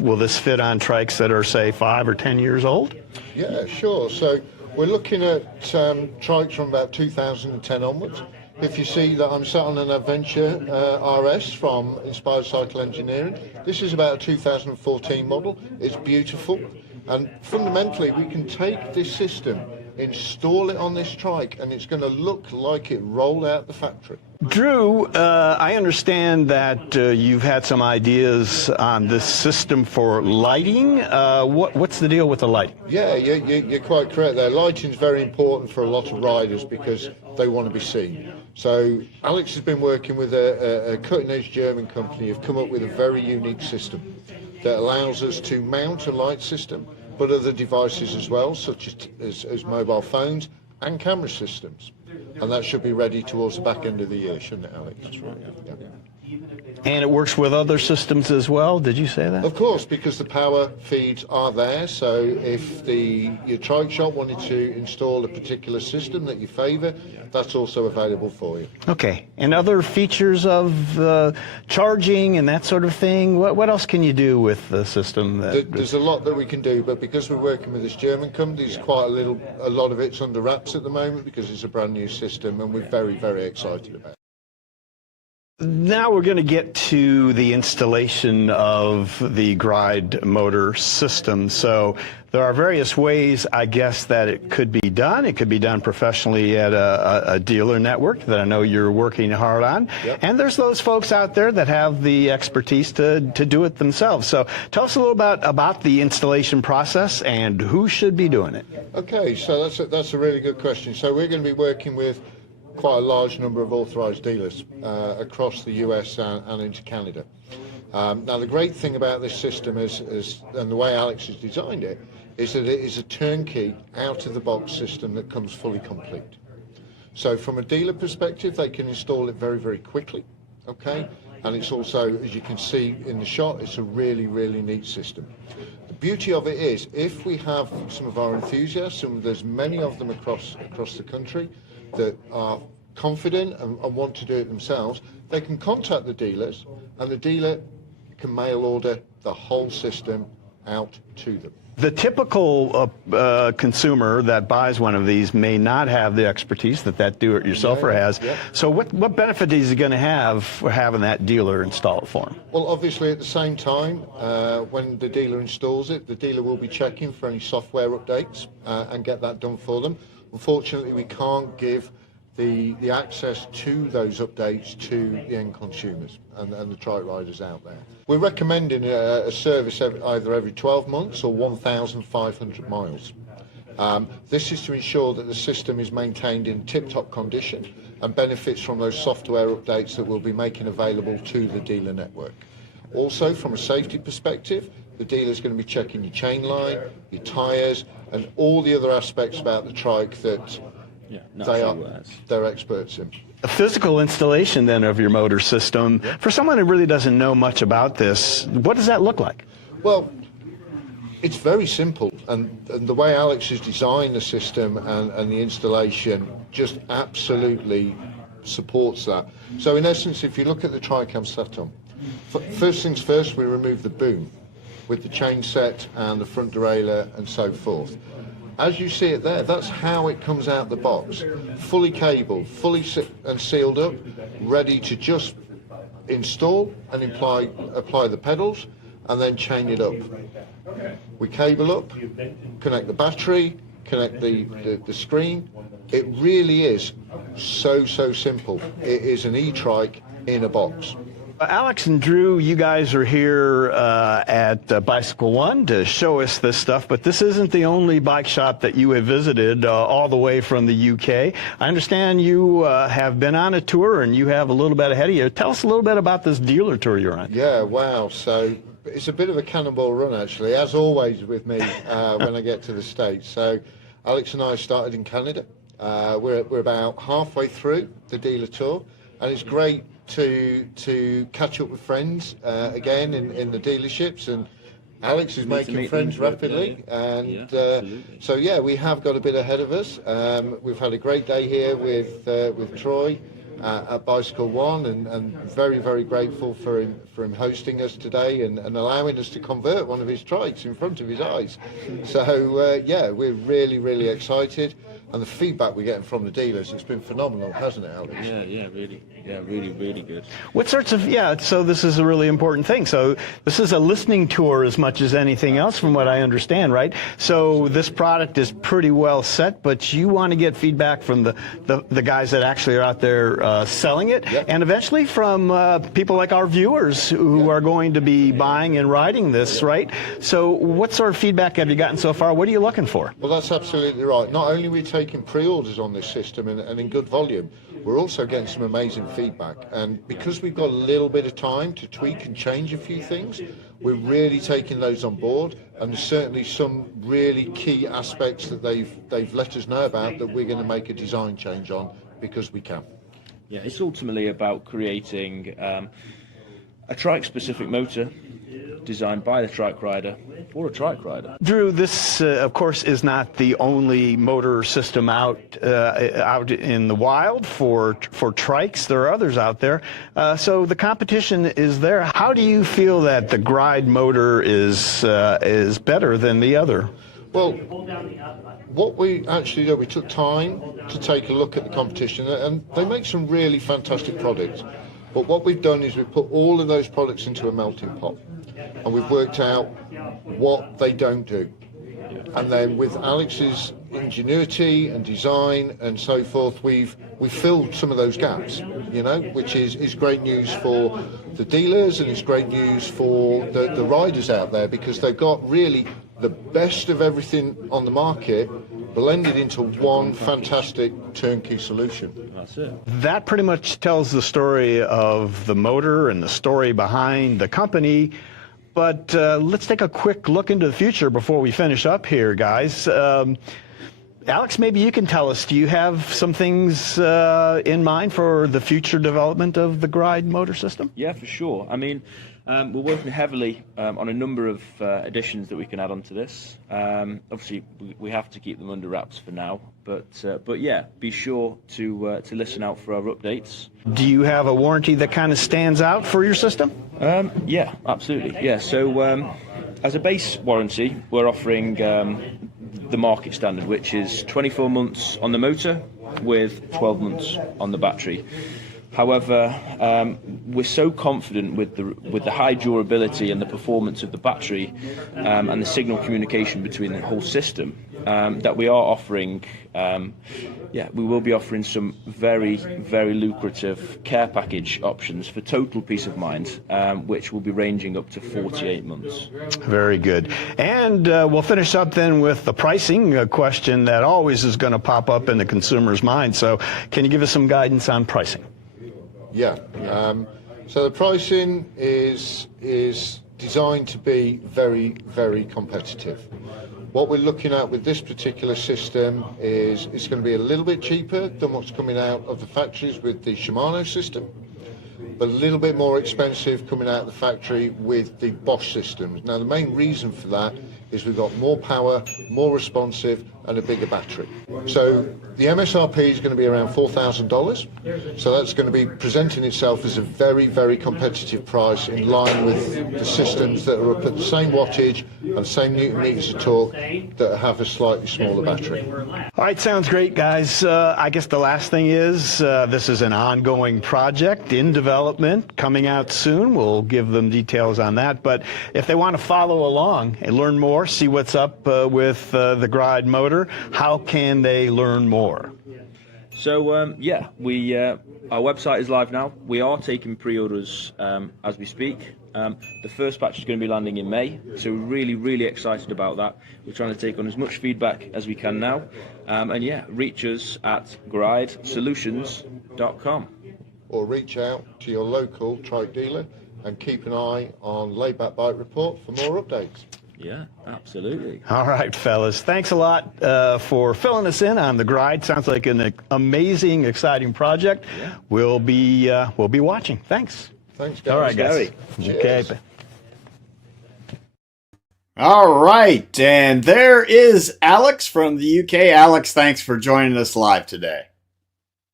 Will this fit on trikes that are, say, 5 or 10 years old? Yeah, sure. So we're looking at trikes from about 2010 onwards. If you see that I'm sat on an Adventure RS from Inspired Cycle Engineering, this is about a 2014 model. It's beautiful, and fundamentally we can take this system, install it on this trike, and it's going to look like it rolled out the factory. Drew, I understand that you've had some ideas on this system for lighting. What's the deal with the lighting? Yeah, you're quite correct there. Lighting's very important for a lot of riders because they want to be seen. So Alex has been working with a cutting-edge German company who've come up with a very unique system that allows us to mount a light system, but other devices as well, such as mobile phones and camera systems. And that should be ready towards the back end of the year, shouldn't it, Alex? That's right, yeah. And it works with other systems as well, did you say that? Of course, because the power feeds are there, so if your trike shop wanted to install a particular system that you favour, that's also available for you. Okay, and other features of charging and that sort of thing, what else can you do with the system? There's a lot that we can do, but because we're working with this German company, there's quite a lot of it's under wraps at the moment because it's a brand new system, and we're very, very excited about it. Now we're going to get to the installation of the Gride motor system. So there are various ways, I guess, that it could be done. It could be done professionally at a dealer network that I know you're working hard on. Yep. And there's those folks out there that have the expertise to do it themselves. So tell us a little about the installation process and who should be doing it. Okay, so that's a really good question. So we're going to be working with quite a large number of authorised dealers across the US and into Canada. Now the great thing about this system is, and the way Alex has designed it, is that it is a turnkey out-of-the-box system that comes fully complete. So from a dealer perspective, they can install it very, very quickly, okay? And it's also, as you can see in the shot, it's a really, really neat system. The beauty of it is, if we have some of our enthusiasts, and there's many of them across the country, that are confident and want to do it themselves, they can contact the dealers, and the dealer can mail order the whole system out to them. The typical consumer that buys one of these may not have the expertise that do-it-yourselfer has. Yeah. So what benefit is he going to have for having that dealer install it for him? Well, obviously at the same time, when the dealer installs it, the dealer will be checking for any software updates and get that done for them. Unfortunately, we can't give the access to those updates to the end consumers and the trike riders out there. We're recommending a service either every 12 months or 1,500 miles. This is to ensure that the system is maintained in tip-top condition and benefits from those software updates that we'll be making available to the dealer network. Also, from a safety perspective, the dealer's going to be checking your chain line, your tyres, and all the other aspects about the trike that they're experts in. A physical installation then of your motor system, for someone who really doesn't know much about this, what does that look like? Well, it's very simple, and the way Alex has designed the system and the installation just absolutely supports that. So in essence, if you look at the trike I'm sat on, first things first, we remove the boom with the chain set and the front derailleur and so forth. As you see it there, that's how it comes out the box. Fully cabled, fully and sealed up, ready to just install and apply the pedals and then chain it up. We cable up, connect the battery, connect the screen. It really is so simple. It is an e-trike in a box. Alex and Drew, you guys are here at Bicycle One to show us this stuff, but this isn't the only bike shop that you have visited all the way from the UK. I understand you have been on a tour and you have a little bit ahead of you. Tell us a little bit about this dealer tour you're on. Yeah, wow. So it's a bit of a cannonball run, actually, as always with me when I get to the States. So Alex and I started in Canada. We're about halfway through the dealer tour, and it's great to catch up with friends again in the dealerships, and Alex is making friends rapidly, and so yeah, we have got a bit ahead of us. We've had a great day here with Troy at Bicycle One, and very, very grateful for him hosting us today and allowing us to convert one of his trikes in front of his eyes. So yeah, we're really, really excited. And the feedback we're getting from the dealers, it's been phenomenal, hasn't it, Alex? Yeah, really. Yeah, really good. What sorts of, so this is a really important thing. So this is a listening tour as much as anything else from what I understand, right? So this product is pretty well set, but you want to get feedback from the guys that actually are out there selling it, and eventually from people like our viewers who are going to be buying and riding this, right? So what sort of feedback have you gotten so far? What are you looking for? Well, that's absolutely right. Not only are we taking pre-orders on this system and in good volume, we're also getting some amazing feedback, and because we've got a little bit of time to tweak and change a few things, we're really taking those on board, and there's certainly some really key aspects that they've let us know about that we're going to make a design change on because we can. Yeah, it's ultimately about creating a trike specific motor designed by the trike rider for a trike rider. Drew, this of course is not the only motor system out in the wild for trikes. There are others out there. So the competition is there. How do you feel that the Gride motor is better than the other? Well, what we actually did, we took time to take a look at the competition, and they make some really fantastic products. But what we've done is we've put all of those products into a melting pot, and we've worked out what they don't do. And then with Alex's ingenuity and design and so forth, we've filled some of those gaps, which is great news for the dealers, and it's great news for the riders out there, because they've got really the best of everything on the market blended into one fantastic turnkey solution. That's it. That pretty much tells the story of the motor and the story behind the company. But let's take a quick look into the future before we finish up here, guys. Alex, maybe you can tell us, do you have some things in mind for the future development of the Gride motor system? Yeah, for sure. I mean, we're working heavily on a number of additions that we can add onto this. Obviously, we have to keep them under wraps for now, but yeah, be sure to listen out for our updates. Do you have a warranty that kind of stands out for your system? Yeah, absolutely. Yeah, so as a base warranty, we're offering the market standard, which is 24 months on the motor with 12 months on the battery. However, we're so confident with the high durability and the performance of the battery and the signal communication between the whole system that we are offering, we will be offering some very, very lucrative care package options for total peace of mind, which will be ranging up to 48 months. Very good. And we'll finish up then with the pricing question that always is going to pop up in the consumer's mind. So can you give us some guidance on pricing? Yeah, so the pricing is designed to be very, very competitive. What we're looking at with this particular system is it's going to be a little bit cheaper than what's coming out of the factories with the Shimano system, but a little bit more expensive coming out of the factory with the Bosch systems. Now, the main reason for that is we've got more power, more responsive, and a bigger battery. So the MSRP is going to be around $4,000. So that's going to be presenting itself as a very, very competitive price in line with the systems that are up at the same wattage and same newton meters of torque that have a slightly smaller battery. All right, sounds great, guys. I guess the last thing is this is an ongoing project in development, coming out soon. We'll give them details on that. But if they want to follow along and learn more, see what's up with the Gride motor, how can they learn more? So yeah, we our website is live now. We are taking pre-orders as we speak. The first batch is going to be landing in May, so we're really excited about that. We're trying to take on as much feedback as we can now, and yeah, reach us at GrideSolutions.com. Or reach out to your local Trike dealer and keep an eye on Layback Bike Report for more updates. Yeah, absolutely. All right, fellas. Thanks a lot for filling us in on the Gride. Sounds like an amazing, exciting project. Yeah. We'll be watching. Thanks. Thanks, guys. All right, guys. Cheers. Okay. All right, and there is Alex from the UK. Alex, thanks for joining us live today.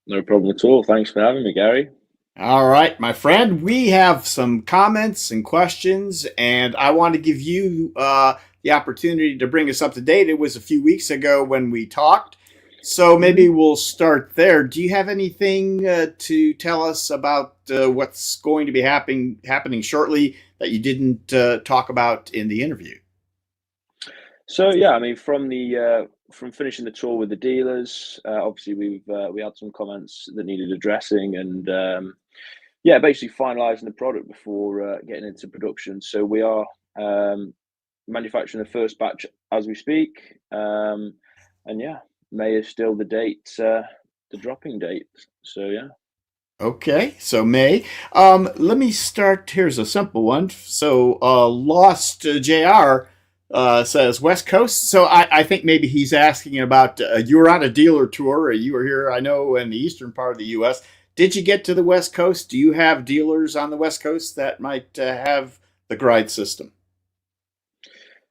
No problem at all. Thanks for having me, Gary. All right, my friend, we have some comments and questions, and I want to give you the opportunity to bring us up to date. It was a few weeks ago when we talked, so maybe we'll start there. Do you have anything to tell us about what's going to be happening shortly that you didn't talk about in the interview? So yeah, I mean, from finishing the tour with the dealers, obviously we had some comments that needed addressing, and yeah, basically finalising the product before getting into production. So we are manufacturing the first batch as we speak, and yeah, May is still the date, the dropping date. So yeah. Okay, so May. Let me start. Here's a simple one. So Lost JR says West Coast. So I think maybe he's asking about you were on a dealer tour. Or you were here, I know, in the eastern part of the U.S. Did you get to the West Coast? Do you have dealers on the West Coast that might have the Gride system?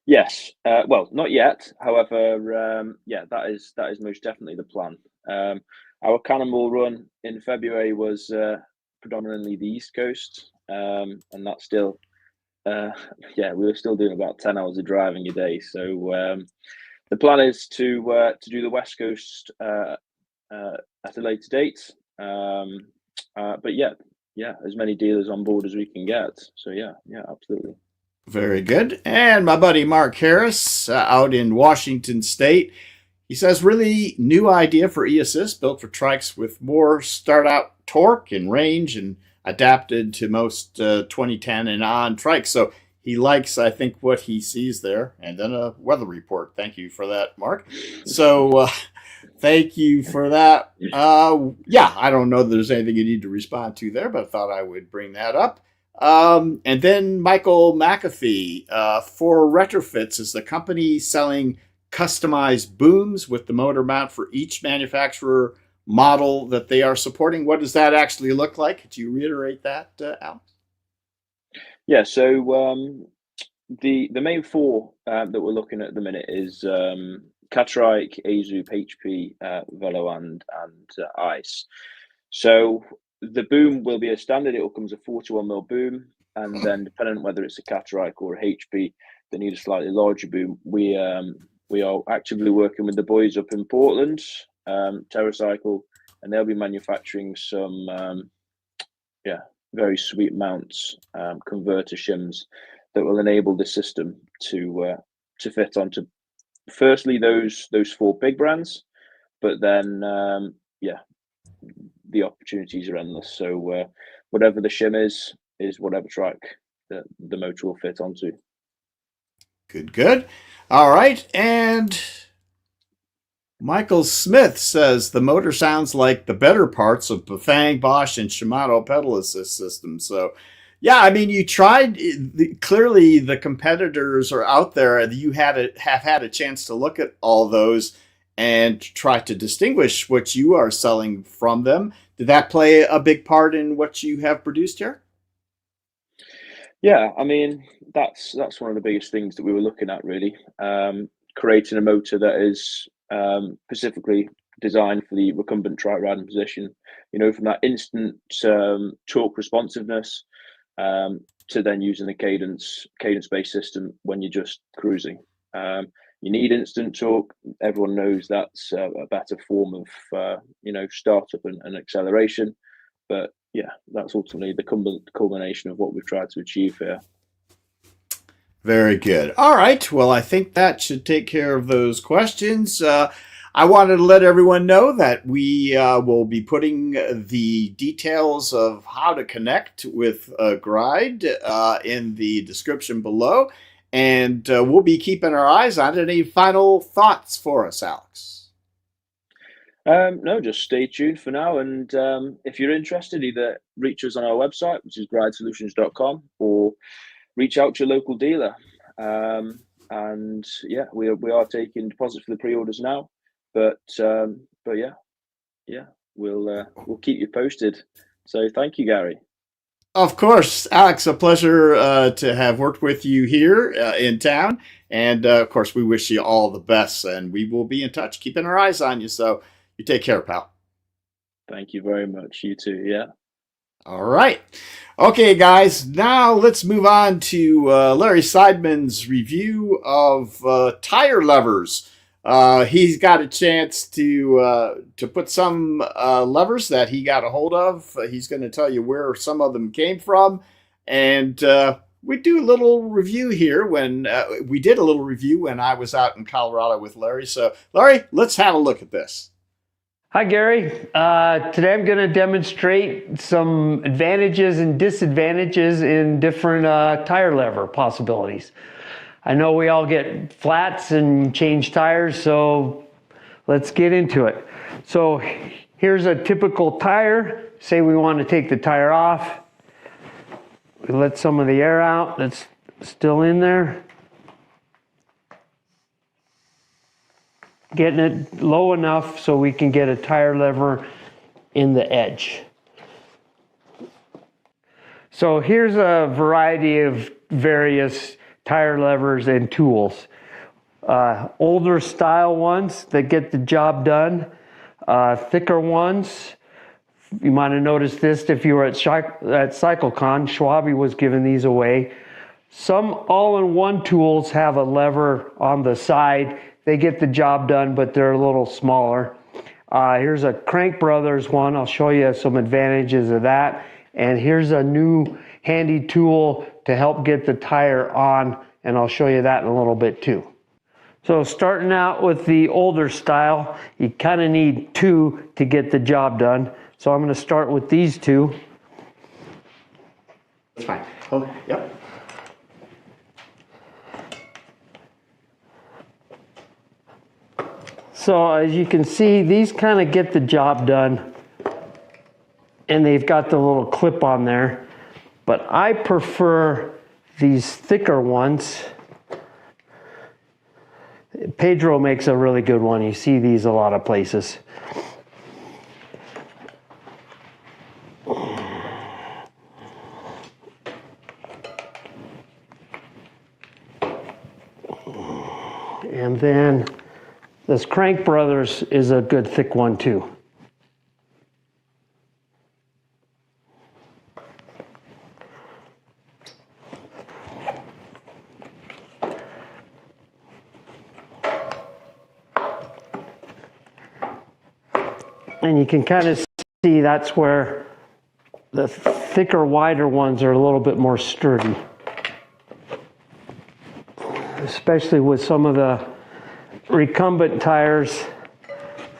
Yes. Well, not yet. However, yeah, that is most definitely the plan. Our Cannonball run in February was predominantly the East Coast, and that's still, yeah, we were still doing about 10 hours of driving a day. So the plan is to do the West Coast at a later date. But yeah, as many dealers on board as we can get. So yeah, absolutely. Very good. And my buddy Mark Harris out in Washington State, he says really new idea for e-assist built for trikes with more start-out torque and range and adapted to most 2010 and on trikes. So he likes, I think, what he sees there. And then a weather report. Thank you for that, Mark. So thank you for that. Yeah, I don't know that there's anything you need to respond to there, but I thought I would bring that up. And then Michael McAfee, for retrofits, is the company selling customized booms with the motor mount for each manufacturer model that they are supporting? What does that actually look like? Could you reiterate that, Alex? Yeah, so the main four that we're looking at the minute is Trike, Azoop, HP, Velo, and Ice. So the boom will be a standard. It will come as a 41mm boom, and then depending on whether it's a Trike or a HP, they need a slightly larger boom. We are actively working with the boys up in Portland, TerraCycle, and they'll be manufacturing some very sweet mounts, converter shims that will enable the system to fit onto firstly those four big brands, but then the opportunities are endless. So whatever the shim is whatever trike the motor will fit onto. Good. All right. And Michael Smith says the motor sounds like the better parts of Bafang, Bosch, and Shimano pedal assist systems. So, yeah, I mean, you tried. Clearly, the competitors are out there. You have had a chance to look at all those and try to distinguish what you are selling from them. Did that play a big part in what you have produced here? Yeah, I mean, that's one of the biggest things that we were looking at, really. Creating a motor that is specifically designed for the recumbent trike riding position, from that instant torque responsiveness to then using the cadence-based system when you're just cruising. You need instant torque. Everyone knows that's a better form of startup and acceleration, but yeah, that's ultimately the culmination of what we've tried to achieve here. Very good. All right. Well, I think that should take care of those questions. I wanted to let everyone know that we will be putting the details of how to connect with Gride in the description below, and we'll be keeping our eyes on it. Any final thoughts for us, Alex? No, just stay tuned for now. And if you're interested, either reach us on our website, which is gridesolutions.com, or reach out to your local dealer. And yeah, we are taking deposits for the pre-orders now. But yeah, we'll keep you posted. So thank you, Gary. Of course, Alex, a pleasure to have worked with you here in town. And of course, we wish you all the best, and we will be in touch, keeping our eyes on you. So you take care, pal. Thank you very much. You too. Yeah. All right. Okay, guys, now let's move on to Larry Seidman's review of tire levers. He's got a chance to put some levers that he got a hold of. He's going to tell you where some of them came from. And we do a little review here when we did a little review when I was out in Colorado with Larry. So, Larry, let's have a look at this. Hi, Gary. Today I'm going to demonstrate some advantages and disadvantages in different tire lever possibilities. I know we all get flats and change tires, so let's get into it. So here's a typical tire. Say we want to take the tire off. We let some of the air out that's still in there. Getting it low enough so we can get a tire lever in the edge. So here's a variety of various tire levers and tools. Older style ones that get the job done. Thicker ones. You might have noticed this if you were at CycleCon. Schwabe was giving these away. Some all-in-one tools have a lever on the side. They get the job done, but they're a little smaller. Here's a Crank Brothers one. I'll show you some advantages of that. And here's a new handy tool to help get the tire on, and I'll show you that in a little bit too. So starting out with the older style, you kind of need two to get the job done. So I'm going to start with these two. That's fine. Okay. Yep. So as you can see, these kind of get the job done, and they've got the little clip on there. But I prefer these thicker ones. Pedro makes a really good one. You see these a lot of places. And then this Crank Brothers is a good thick one too. And you can kind of see that's where the thicker, wider ones are a little bit more sturdy. Especially with some of the recumbent tires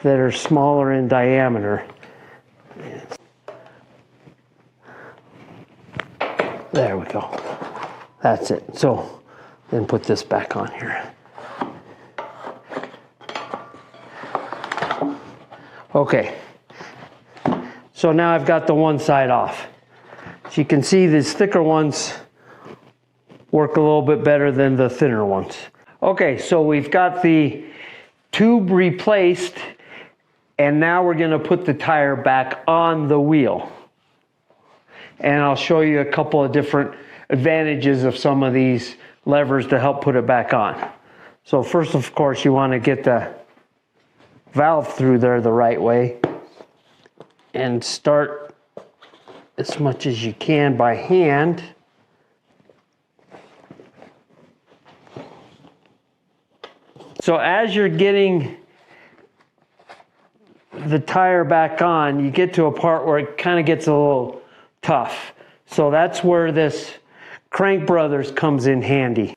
that are smaller in diameter. There we go. That's it. So then put this back on here. Okay. So now I've got the one side off. As you can see, these thicker ones work a little bit better than the thinner ones. Okay, so we've got the tube replaced, and now we're going to put the tire back on the wheel. And I'll show you a couple of different advantages of some of these levers to help put it back on. So first, of course, you want to get the valve through there the right way and start as much as you can by hand. So as you're getting the tire back on, you get to a part where it kind of gets a little tough. So that's where this Crank Brothers comes in handy.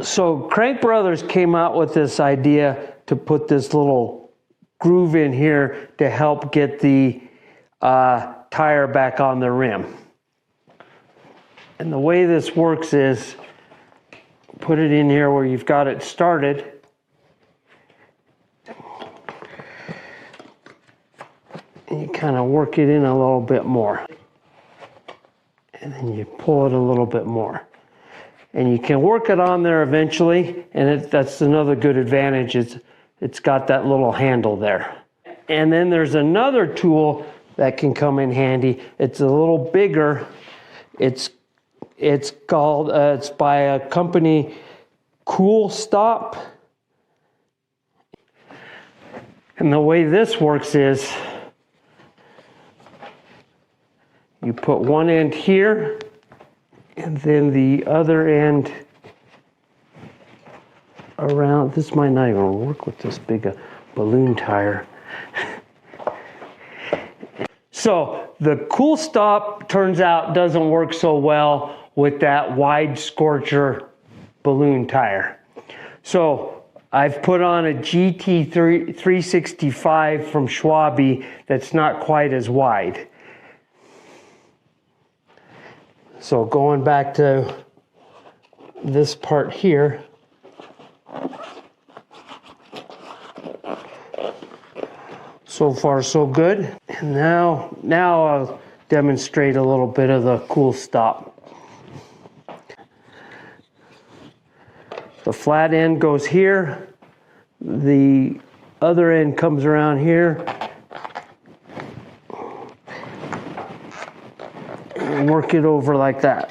So Crank Brothers came out with this idea to put this little groove in here to help get the tire back on the rim. And the way this works is, put it in here where you've got it started. And you kind of work it in a little bit more. And then you pull it a little bit more. And you can work it on there eventually, and that's another good advantage. It's got that little handle there. And then there's another tool that can come in handy. It's a little bigger. It's called, it's by a company, Cool Stop. And the way this works is, you put one end here, and then the other end around. This might not even work with this big balloon tire. So the Cool Stop, turns out, doesn't work so well with that wide Scorcher balloon tire. So I've put on a GT 365 from Schwalbe that's not quite as wide. So going back to this part here, so far so good. And now I'll demonstrate a little bit of the Cool Stop. The flat end goes here, the other end comes around here, and work it over like that.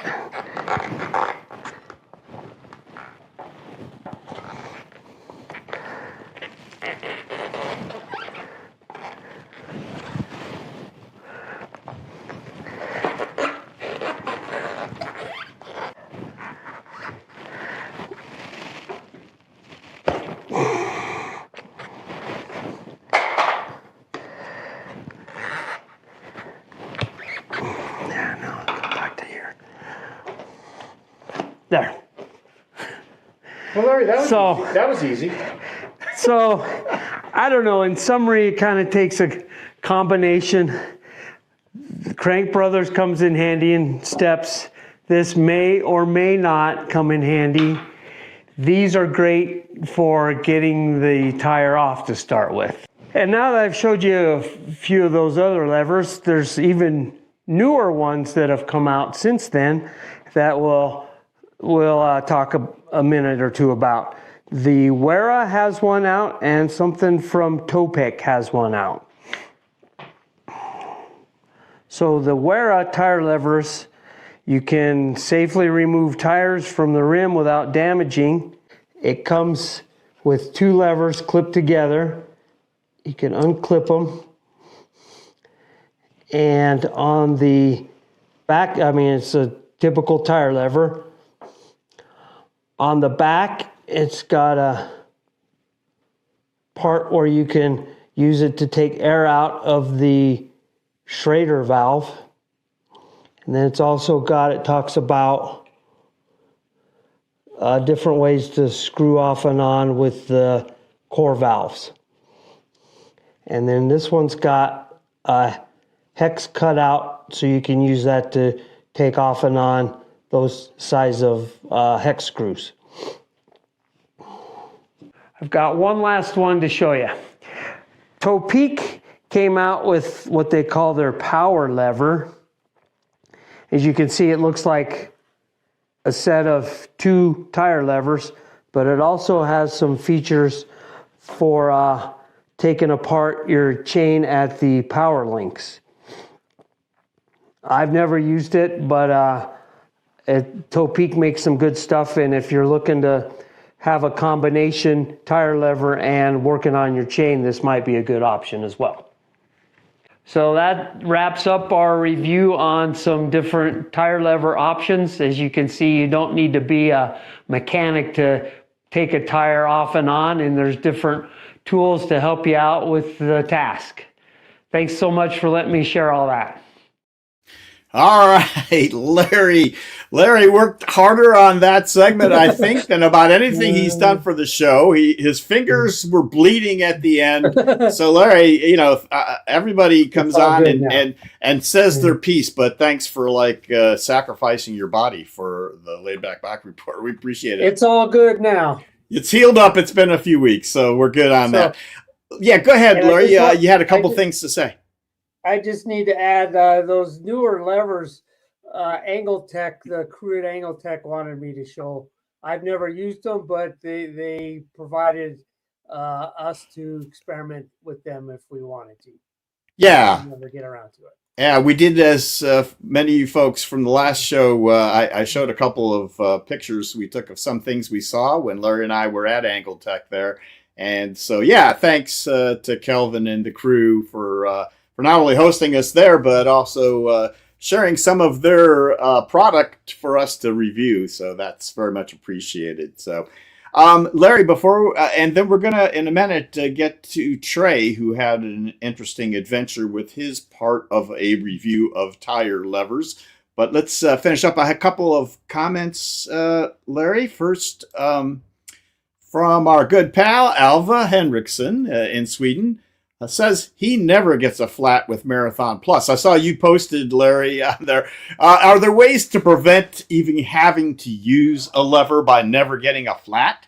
There. Well, Larry, that was easy. So, I don't know, in summary, it kind of takes a combination. The Crank Brothers comes in handy in steps. This may or may not come in handy. These are great for getting the tire off to start with. And now that I've showed you a few of those other levers, there's even newer ones that have come out since then that we'll talk a minute or two about. The Wera has one out, and something from Topek has one out. So the Wera tire levers, you can safely remove tires from the rim without damaging. It comes with two levers clipped together. You can unclip them. And on the back, it's a typical tire lever. On the back, it's got a part where you can use it to take air out of the Schrader valve. And then it's also got, it talks about different ways to screw off and on with the core valves. And then this one's got a hex cut out, so you can use that to take off and on those size of hex screws. I've got one last one to show you. Topek came out with what they call their power lever. As you can see, it looks like a set of two tire levers, but it also has some features for taking apart your chain at the power links. I've never used it, but Topek makes some good stuff, and if you're looking to have a combination tire lever and working on your chain, this might be a good option as well. So that wraps up our review on some different tire lever options. As you can see, you don't need to be a mechanic to take a tire off and on, and there's different tools to help you out with the task. Thanks so much for letting me share all that. All right, Larry. Larry worked harder on that segment, I think, than about anything he's done for the show. His fingers were bleeding at the end. So, Larry, everybody comes on and says their piece, but thanks for sacrificing your body for the Laid Back Bike Report. We appreciate it. It's all good now. It's healed up. It's been a few weeks, so we're good on that. Yeah, go ahead, Larry. You had a couple things to say. I just need to add those newer levers. Angle Tech, the Crude Angle Tech wanted me to show. I've never used them, but they provided us to experiment with them if we wanted to. Yeah. We'll never get around to it. Yeah, we did, as many of you folks from the last show, I showed a couple of pictures we took of some things we saw when Larry and I were at Angle Tech there. And so, yeah, thanks to Kelvin and the crew for not only hosting us there, but also sharing some of their product for us to review. So that's very much appreciated. So, Larry, and then we're going to, in a minute, get to Trey, who had an interesting adventure with his part of a review of tire levers. But let's finish up. I had a couple of comments, Larry. First, from our good pal, Alva Henriksson in Sweden. Says he never gets a flat with Marathon Plus. I saw you posted, Larry, there. Are there ways to prevent even having to use a lever by never getting a flat?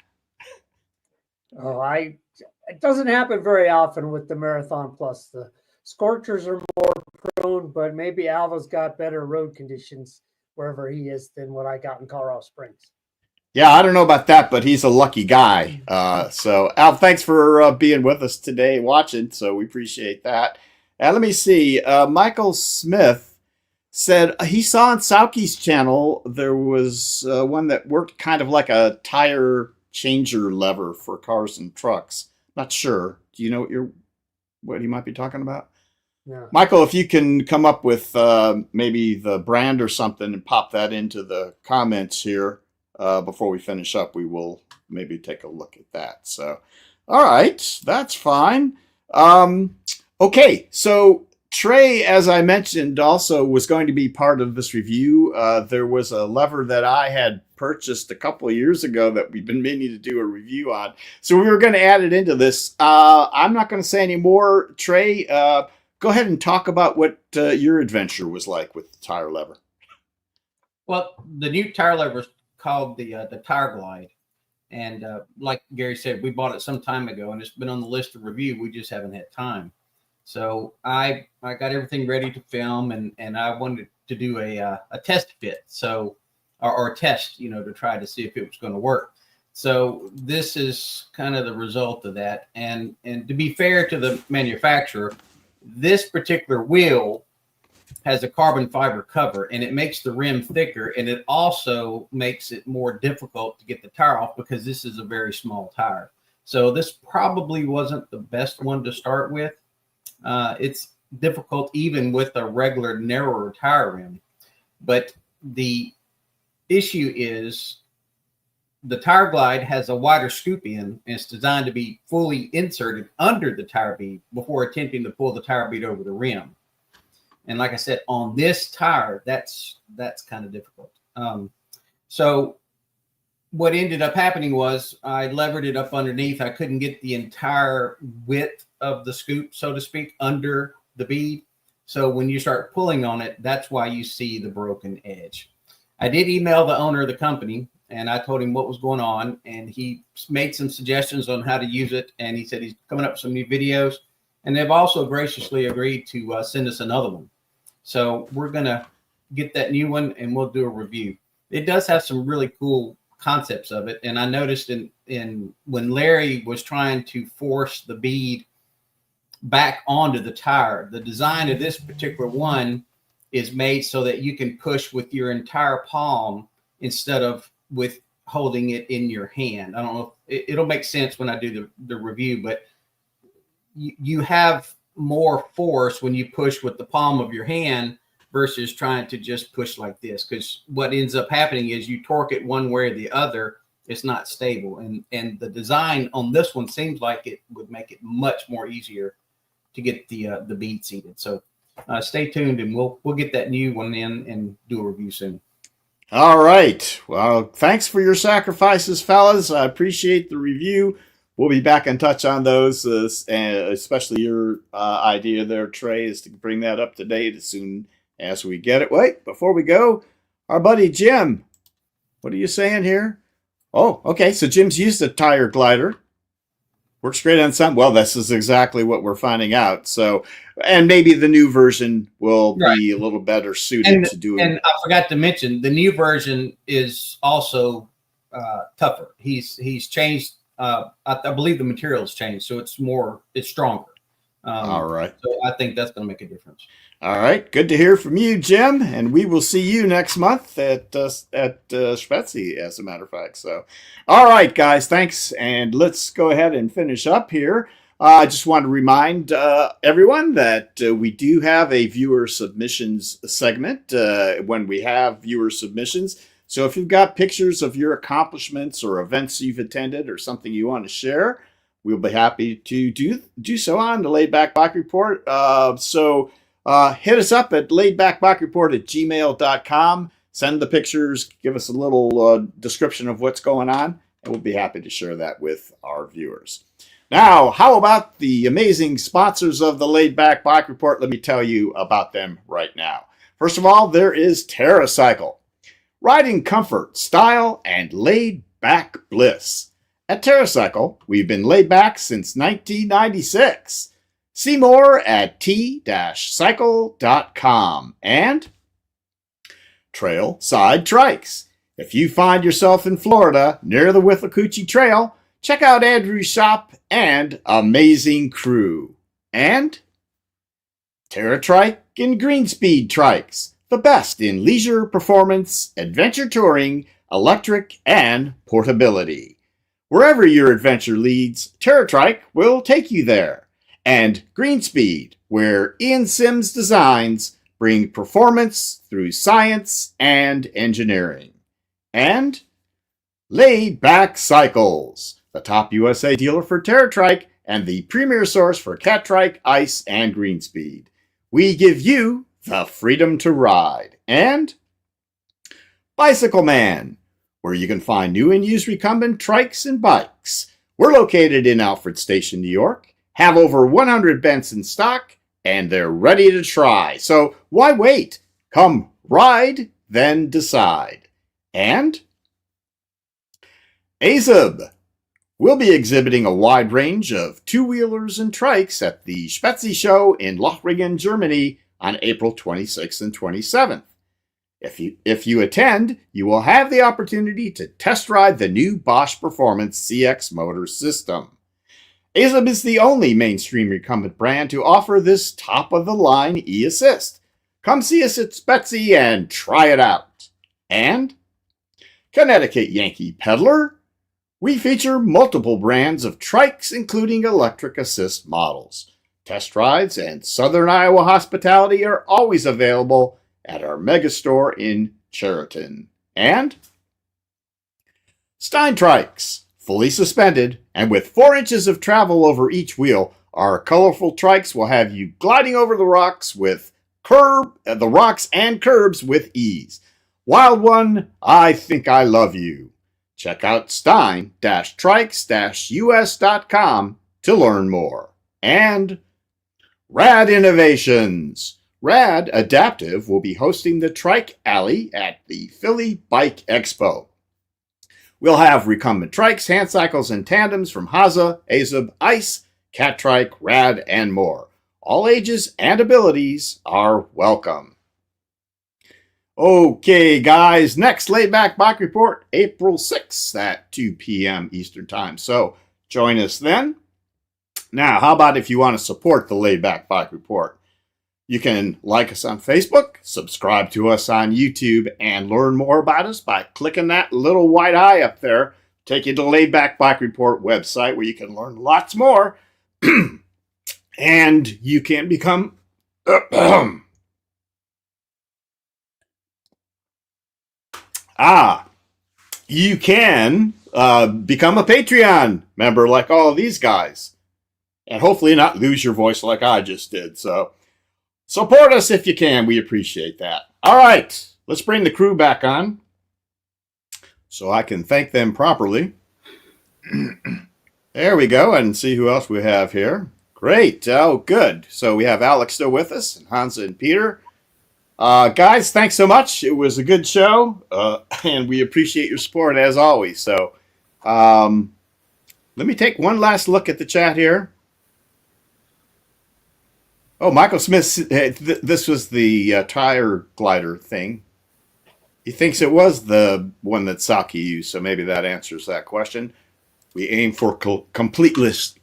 It doesn't happen very often with the Marathon Plus. The Scorchers are more prone, but maybe Alva's got better road conditions wherever he is than what I got in Colorado Springs. Yeah, I don't know about that, but he's a lucky guy. So, Al, thanks for being with us today, watching. So we appreciate that. And let me see. Michael Smith said he saw on Sauke's channel there was one that worked kind of like a tire changer lever for cars and trucks. Not sure. Do you know what he might be talking about? No. Michael, if you can come up with maybe the brand or something and pop that into the comments here. Before we finish up, we will maybe take a look at that. So, all right, that's fine. Okay, so Trey, as I mentioned, also was going to be part of this review. There was a lever that I had purchased a couple of years ago that we've been meaning to do a review on. So we were going to add it into this. I'm not going to say any more. Trey, go ahead and talk about what your adventure was like with the tire lever. Well, the new tire lever is called the Tire Glide, and like Gary said, we bought it some time ago, and it's been on the list to review. We just haven't had time. So I got everything ready to film, and I wanted to do a test fit, so or a test, to try to see if it was going to work. So this is kind of the result of that. And to be fair to the manufacturer, this particular wheel has a carbon fiber cover, and it makes the rim thicker, and it also makes it more difficult to get the tire off because this is a very small tire. So this probably wasn't the best one to start with. It's difficult even with a regular narrower tire rim. But the issue is the Tire Glide has a wider scoop in, and it's designed to be fully inserted under the tire bead before attempting to pull the tire bead over the rim. And like I said, on this tire, that's kind of difficult. So what ended up happening was I levered it up underneath. I couldn't get the entire width of the scoop, so to speak, under the bead. So when you start pulling on it, that's why you see the broken edge. I did email the owner of the company, and I told him what was going on, and he made some suggestions on how to use it. And he said he's coming up with some new videos, and they've also graciously agreed to send us another one. So we're going to get that new one, and we'll do a review. It does have some really cool concepts of it. And I noticed in when Larry was trying to force the bead back onto the tire, the design of this particular one is made so that you can push with your entire palm instead of with holding it in your hand. I don't know if it'll make sense when I do the review, but you have more force when you push with the palm of your hand versus trying to just push like this, because what ends up happening is you torque it one way or the other, it's not stable. And the design on this one seems like it would make it much more easier to get the bead seated. So stay tuned, and we'll get that new one in and do a review soon. All right. Well, thanks for your sacrifices, fellas. I appreciate the review. We'll be back in touch on those, and especially your idea there, Trey, is to bring that up to date as soon as we get it. Wait, before we go, our buddy Jim, what are you saying here? Oh, okay. So Jim's used a tire glider. Works great on some. Well, this is exactly what we're finding out. So, and maybe the new version will be a little better suited to doing. And I forgot to mention, the new version is also tougher. He's changed. I believe the material's changed, so it's stronger. All right. So I think that's going to make a difference. All right. Good to hear from you, Jim. And we will see you next month at Spetzi, as a matter of fact. So, all right, guys. Thanks. And let's go ahead and finish up here. I just want to remind everyone that we do have a viewer submissions segment when we have viewer submissions. So if you've got pictures of your accomplishments or events you've attended or something you want to share, we'll be happy to do so on the Laid Back Bike Report. So hit us up at laidbackbikereport@gmail.com. Send the pictures. Give us a little description of what's going on, and we'll be happy to share that with our viewers. Now, how about the amazing sponsors of the Laid Back Bike Report? Let me tell you about them right now. First of all, there is TerraCycle. Riding comfort, style, and laid-back bliss. At TerraCycle, we've been laid back since 1996. See more at t-cycle.com. And Trailside Trikes. If you find yourself in Florida near the Withlacoochee Trail, check out Andrew's shop and amazing crew. And TerraTrike and Greenspeed Trikes. The best in leisure, performance, adventure touring, electric, and portability. Wherever your adventure leads, TerraTrike will take you there. And Greenspeed, where Ian Sims designs bring performance through science and engineering. And Laid Back Cycles, the top USA dealer for TerraTrike and the premier source for Catrike, Ice, and Greenspeed. We give you the freedom to ride. And Bicycle Man, where you can find new and used recumbent trikes and bikes. We're located in Alfred Station, New York, have over 100 bents in stock, and they're ready to try. So why wait? Come ride, then decide. And AZUB. We'll be exhibiting a wide range of two-wheelers and trikes at the Spetzi Show in Lochringen, Germany on April 26th and 27th. If you attend, you will have the opportunity to test ride the new Bosch Performance CX motor system. AZUB is the only mainstream recumbent brand to offer this top-of-the-line e-assist. Come see us at Spetzi and try it out. And Connecticut Yankee Peddler. We feature multiple brands of trikes, including electric assist models. Test rides and Southern Iowa hospitality are always available at our mega store in Cheriton. And Stein Trikes, fully suspended and with 4 inches of travel over each wheel, our colorful trikes will have you gliding over the rocks and curbs with ease. Wild one, I think I love you. Check out stein-trikes-us.com to learn more. And Rad Innovations. Rad Adaptive will be hosting the Trike Alley at the Philly Bike Expo. We'll have recumbent trikes, hand cycles, and tandems from Honza, AZUB, Ice, Catrike, Rad, and more. All ages and abilities are welcome. Okay, guys, next Laid Back Bike Report, April 6th at 2 p.m. Eastern Time. So join us then. Now, how about if you want to support the Laid Back Bike Report? You can like us on Facebook, subscribe to us on YouTube, and learn more about us by clicking that little white eye up there. Take you to the Laid Back Bike Report website where you can learn lots more. And you can become... you can become a Patreon member like all of these guys. And hopefully not lose your voice like I just did. So Support us if you can. We appreciate that. All right, let's bring the crew back on so I can thank them properly. There we go, and see who else we have here. Great. Oh, good. So we have Alex still with us, and Honza and Peter. Guys, thanks so much. It was a good show, and we appreciate your support as always. So let me take one last look at the chat here. Oh, Michael Smith, this was the tire glider thing. He thinks it was the one that Saki used, so maybe that answers that question. We aim for completeness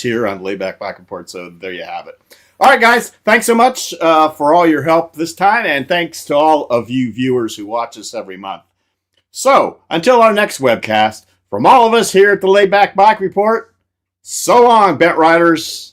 here on Layback Bike Report, so there you have it. All right, guys, thanks so much for all your help this time, and thanks to all of you viewers who watch us every month. So, until our next webcast, from all of us here at the Layback Bike Report, so long, bent riders.